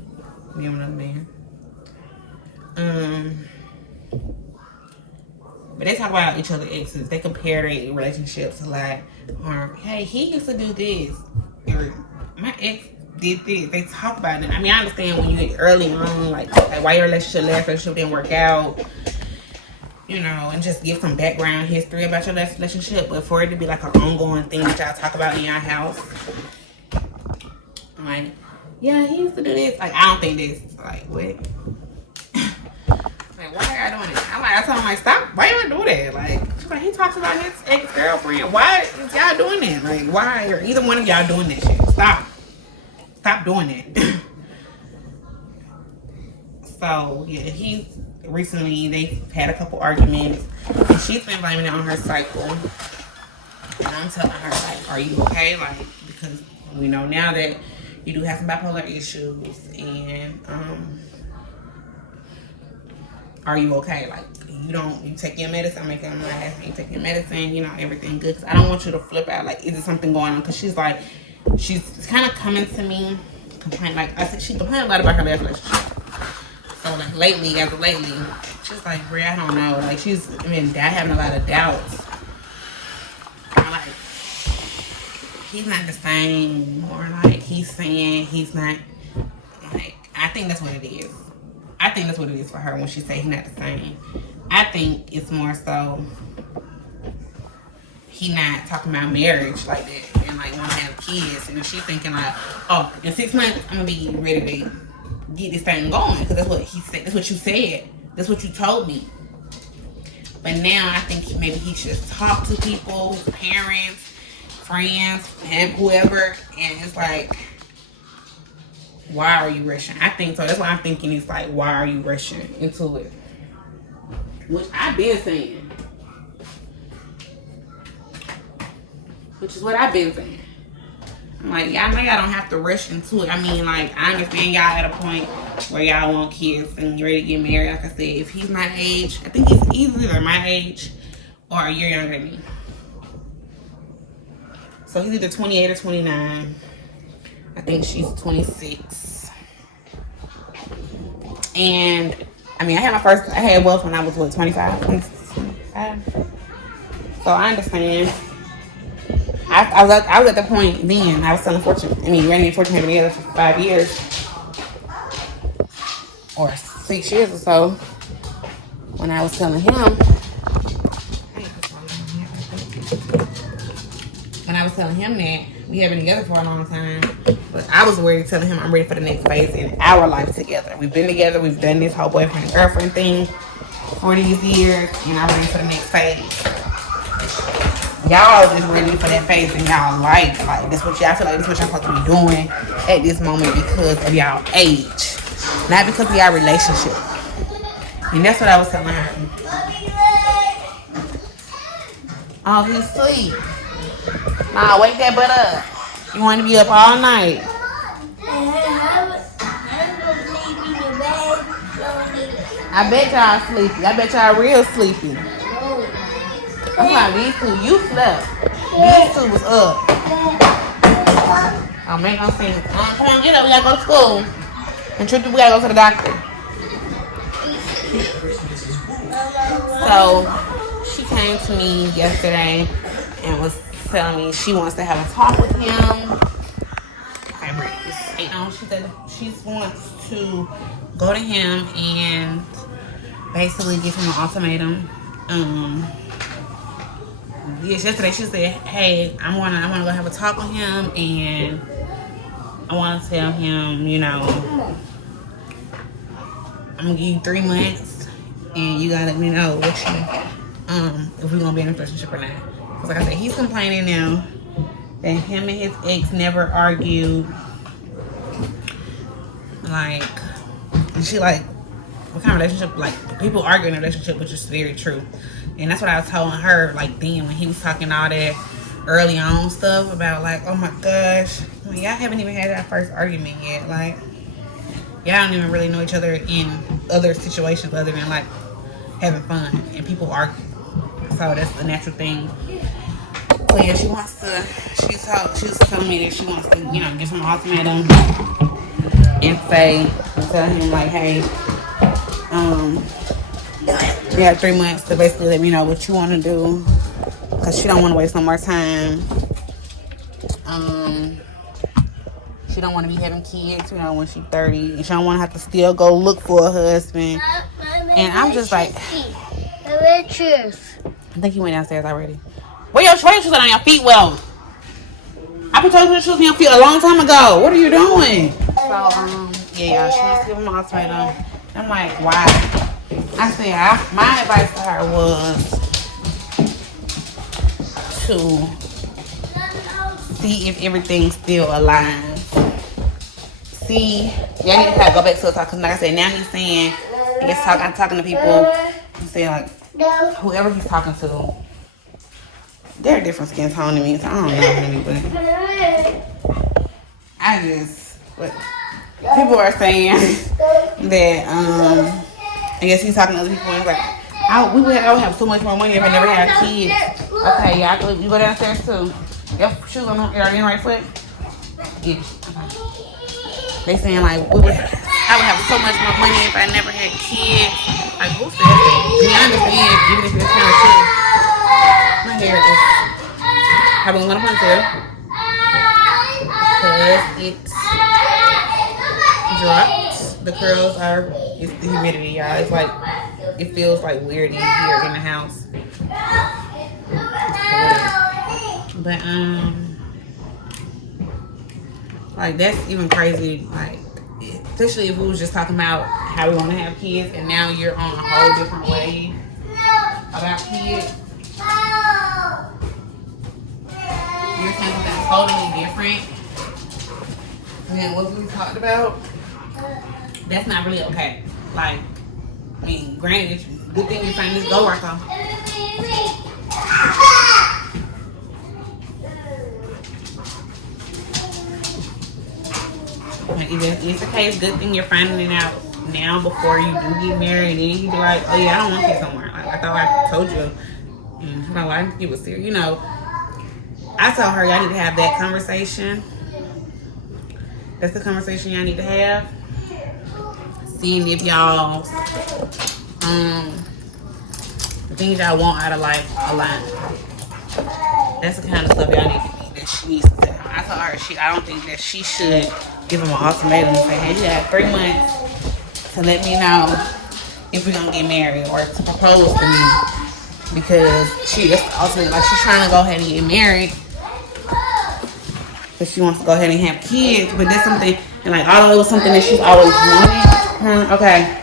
being with another man. But they talk about each other's exes. They compare their relationships a lot. Or, hey, he used to do this. Or, my ex did this. They talk about it. I mean, I understand when you get early on, like why your last relationship didn't work out. You know, and just give some background history about your last relationship. But for it to be like an ongoing thing that y'all talk about in your house. I'm like, yeah, he used to do this. Like, I don't think this. Like, what? Like, why are y'all doing it? I told him, like, stop. Why y'all do that? Like, she's like, he talks about his ex-girlfriend. Why is y'all doing that? Like, why are either one of y'all doing that shit? Stop. Stop doing that. So, yeah, recently, they've had a couple arguments. And she's been blaming it on her cycle. And I'm telling her, like, are you okay? Like, because we know now that you do have some bipolar issues. And, are you okay? Like, you take your medicine, I'm making them laugh, you take your medicine, you know, everything good. Cause I don't want you to flip out. Like, is there something going on? Cause she's like, she's kind of coming to me, complaining. Like I said, she complained a lot about her last relationship. So like lately, she's like, Brie, I don't know. Like she's, having a lot of doubts. I'm like, he's not the same, or like he's saying he's not. Like, I think that's what it is. I think that's what it is for her when she say he's not the same. I think it's more so he not talking about marriage like that and like want to have kids, and she's thinking like, oh, in 6 months I'm gonna be ready to get this thing going because that's what he said. That's what you said. That's what you told me. But now I think maybe he should talk to people, his parents, friends, and whoever, and it's like, why are you rushing? I think so. That's why I'm thinking it's like, why are you rushing into it? Which I've been saying. Which is what I've been saying. I'm like, y'all know y'all don't have to rush into it. I mean, like, I understand y'all at a point where y'all want kids and you're ready to get married. Like I said, if he's my age, I think he's either my age or a year younger than me. So he's either 28 or 29. I think she's 26. And I mean, I had wealth when I was 25? 25. So I understand. I was at the point then. I was selling fortune. Randy and Fortune had been together for 5 years or 6 years or so. When I was telling him, that we have been together for a long time, but I was worried telling him I'm ready for the next phase in our life together. We've been together. We've done this whole boyfriend and girlfriend thing for these years, and I'm ready for the next phase. y'all just ready for that phase in y'all life. Like that's what y'all feel like. That's what y'all supposed to be doing at this moment because of y'all age, not because of y'all relationship. And that's what I was telling her. Oh, he's asleep. Nah, wake that butt up. You want to be up all night. I bet y'all sleepy. I bet y'all real sleepy. I'm like, these two, you slept. These two was up. I'll make no sense. Come on, get up. We gotta go to school. And truth, we gotta go to the doctor. So, she came to me yesterday and was telling me she wants to have a talk with him. She said she wants to go to him and basically give him an ultimatum. Yesterday she said, "Hey, I wanna go have a talk with him, and I wanna tell him, you know, I'm gonna give you 3 months, and you gotta let me know what you if we're gonna be in a relationship or not." Because like I said, he's complaining now that him and his ex never argued. Like, and she like, what kind of relationship? Like, people argue in a relationship, which is very true. And that's what I was telling her, like, then when he was talking all that early on stuff about, like, oh my gosh, y'all haven't even had that first argument yet. Like, y'all don't even really know each other in other situations other than, like, having fun. And people argue. So that's the natural thing. So yeah, she wants to, she was telling me that she wants to, you know, give him an ultimatum and tell him, like, hey, you got 3 months to basically let me know what you want to do, because she don't want to waste no more time. She don't want to be having kids, you know, when she's 30, and she don't want to have to still go look for a husband. And I'm just like, I think you went downstairs already. Where your shoes on your feet? Well, I've been told you to shoes on your feet a long time ago. What are you doing? So yeah, she wants to give him an ultimatum. I'm like, why? I said, my advice to her was to see if everything still aligns. See, y'all need to go back to the talk. Because like I said, now he's saying, he's talking to people. He's saying, like, whoever he's talking to, they're a different skin tone to me. So I don't know really, but people are saying that, I guess he's talking to other people and he's like, I would have so much more money if I never had kids. Okay, yeah, you go downstairs too. Your shoes on the right foot? Yeah. They saying like, I would have so much more money if I never had kids. Like, who says that? I understand, even if it's kind of true. My hair is having a ponytail because it's dropped. The curls it's the humidity, y'all. It's like, it feels like weird in here in the house. But, like, that's even crazy. Like, especially if we was just talking about how we want to have kids, and now you're on a whole different wave about kids. You're saying something totally different than what we talked about. That's not really okay. Like, I mean, granted, good thing you find this go work on. Like, if it's the case, good thing you're finding it out now before you do get married. And then you be like, oh yeah, I don't want kids somewhere. Like, I thought I told you. And she's like, well, I didn't think you was serious. You know, I told her y'all need to have that conversation. That's the conversation y'all need to have. Seeing if y'all, the things y'all want out of life align. That's the kind of stuff y'all need to be, that she needs to tell. I told her I don't think that she should give him an ultimatum and say, hey, you got 3 months to let me know if we're gonna get married or to propose to me. Because that's ultimately, like, she's trying to go ahead and get married. But she wants to go ahead and have kids. But that's something, and like, although it was something that she's always wanted. Okay.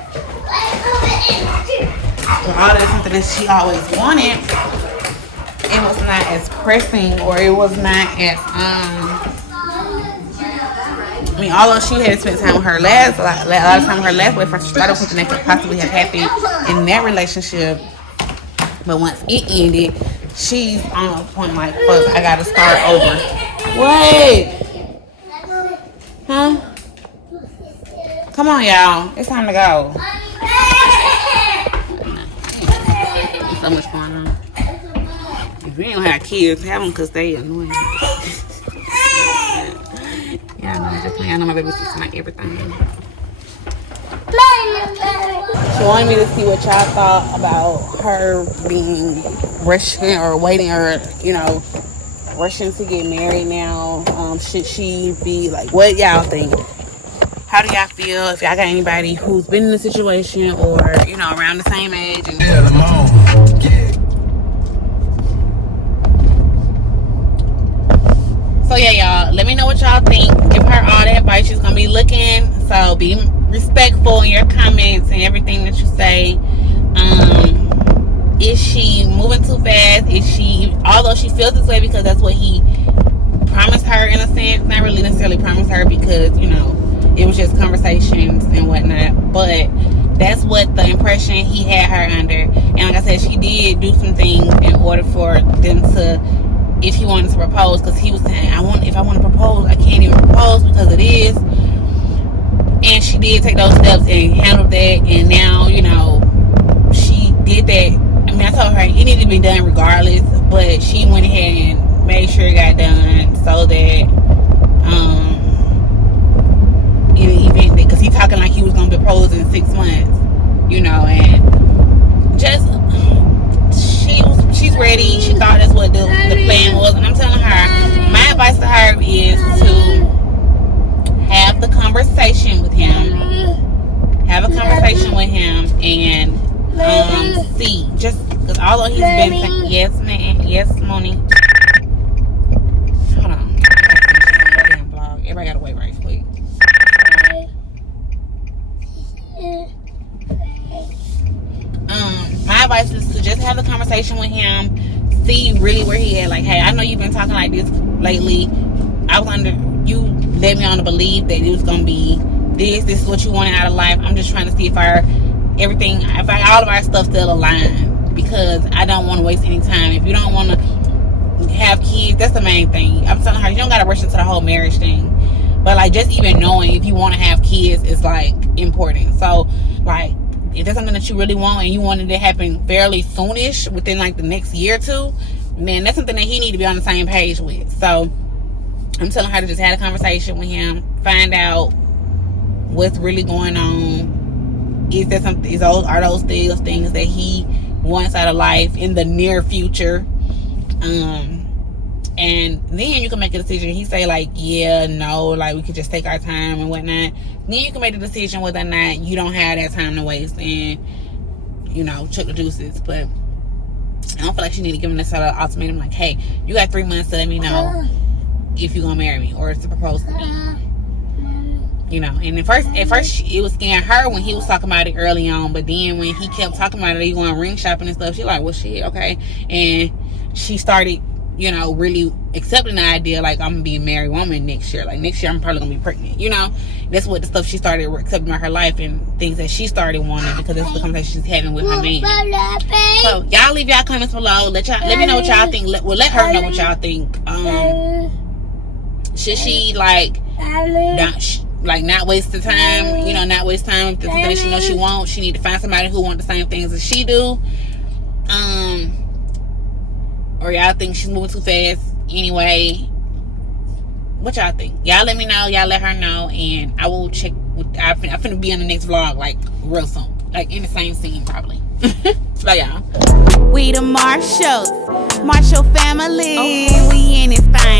But although it's something that she always wanted, it was not as pressing, or it was not as I mean, although she had spent time with her a lot of time with her last boyfriend, she started thinking that could possibly have happened in that relationship. But once it ended, she's on a point like, fuck, I gotta start over. What? Huh? Come on, y'all. It's time to go. There's so much going on. If you don't have kids, have them because they annoying. Yeah, I know, just playing. I know my baby's just like everything. She wanted me to see what y'all thought about her being rushing or waiting, or rushing to get married now. Should she be like? What y'all think? How do y'all feel? If y'all got anybody who's been in the situation, or around the same age? And so yeah, y'all, let me know what y'all think. Give her all the advice. She's gonna be looking, so be respectful in your comments and everything that you say. Is she moving too fast? Is she, although she feels this way because that's what he promised her in a sense, not really necessarily promised her because it was just conversations and whatnot, but that's what the impression he had her under. And like I said, she did do some things in order for them to, if he wanted to propose, because he was saying, if I want to propose, I can't even propose because it is. And she did take those steps and handle that, and now she did that. I mean, I told her it needed to be done regardless, but she went ahead and made sure it got done so that in the event, because he talking like he was gonna propose in 6 months, and just she's ready. She thought that's what the plan was, and I'm telling her, my advice to her is to have the conversation with him. Have a conversation with him and see. Just because although he's been saying, yes, man, yes, Moni. Hold on. Damn vlog. Everybody gotta wait right quick. My advice is to just have the conversation with him, see really where he at. Like, hey, I know you've been talking like this lately. You led me on to believe that it was gonna be this is what you wanted out of life. I'm just trying to see if all of our stuff still align, because I don't want to waste any time. If you don't want to have kids, that's the main thing. I'm telling her, you don't gotta rush into the whole marriage thing, but like just even knowing if you want to have kids is like important. So like if there's something that you really want and you want it to happen fairly soonish, within like the next year or two, man, that's something that he need to be on the same page with. So I'm telling her to just have a conversation with him, find out what's really going on. Is there something? Are those things that he wants out of life in the near future? And then you can make a decision. He say like, yeah, no, like we could just take our time and whatnot. Then you can make the decision whether or not you don't have that time to waste and chuck the deuces. But I don't feel like you need to give him this sort of ultimatum like, hey, you got 3 months to let me know if you're gonna marry me or to propose to me. And at first it was scaring her when he was talking about it early on, but then when he kept talking about it, he going ring shopping and stuff, she like, well, shit, okay. And she started really accepting the idea, like, I'm gonna be a married woman next year. Like, next year I'm probably gonna be pregnant. That's what the stuff she started accepting about her life and things that she started wanting, because that's the conversation she's having with her man. So y'all leave y'all comments below. Let me know what y'all think. Let her know what y'all think. Should she not waste the time, not waste time with the thing that she knows she wants. She need to find somebody who want the same things as she do. Or y'all think she's moving too fast anyway? What y'all think? Y'all let me know. Y'all let her know, and I will check. I'm finna be on the next vlog like real soon, like in the same scene probably. Bye y'all. We the Marshall family. Okay. We in this thing.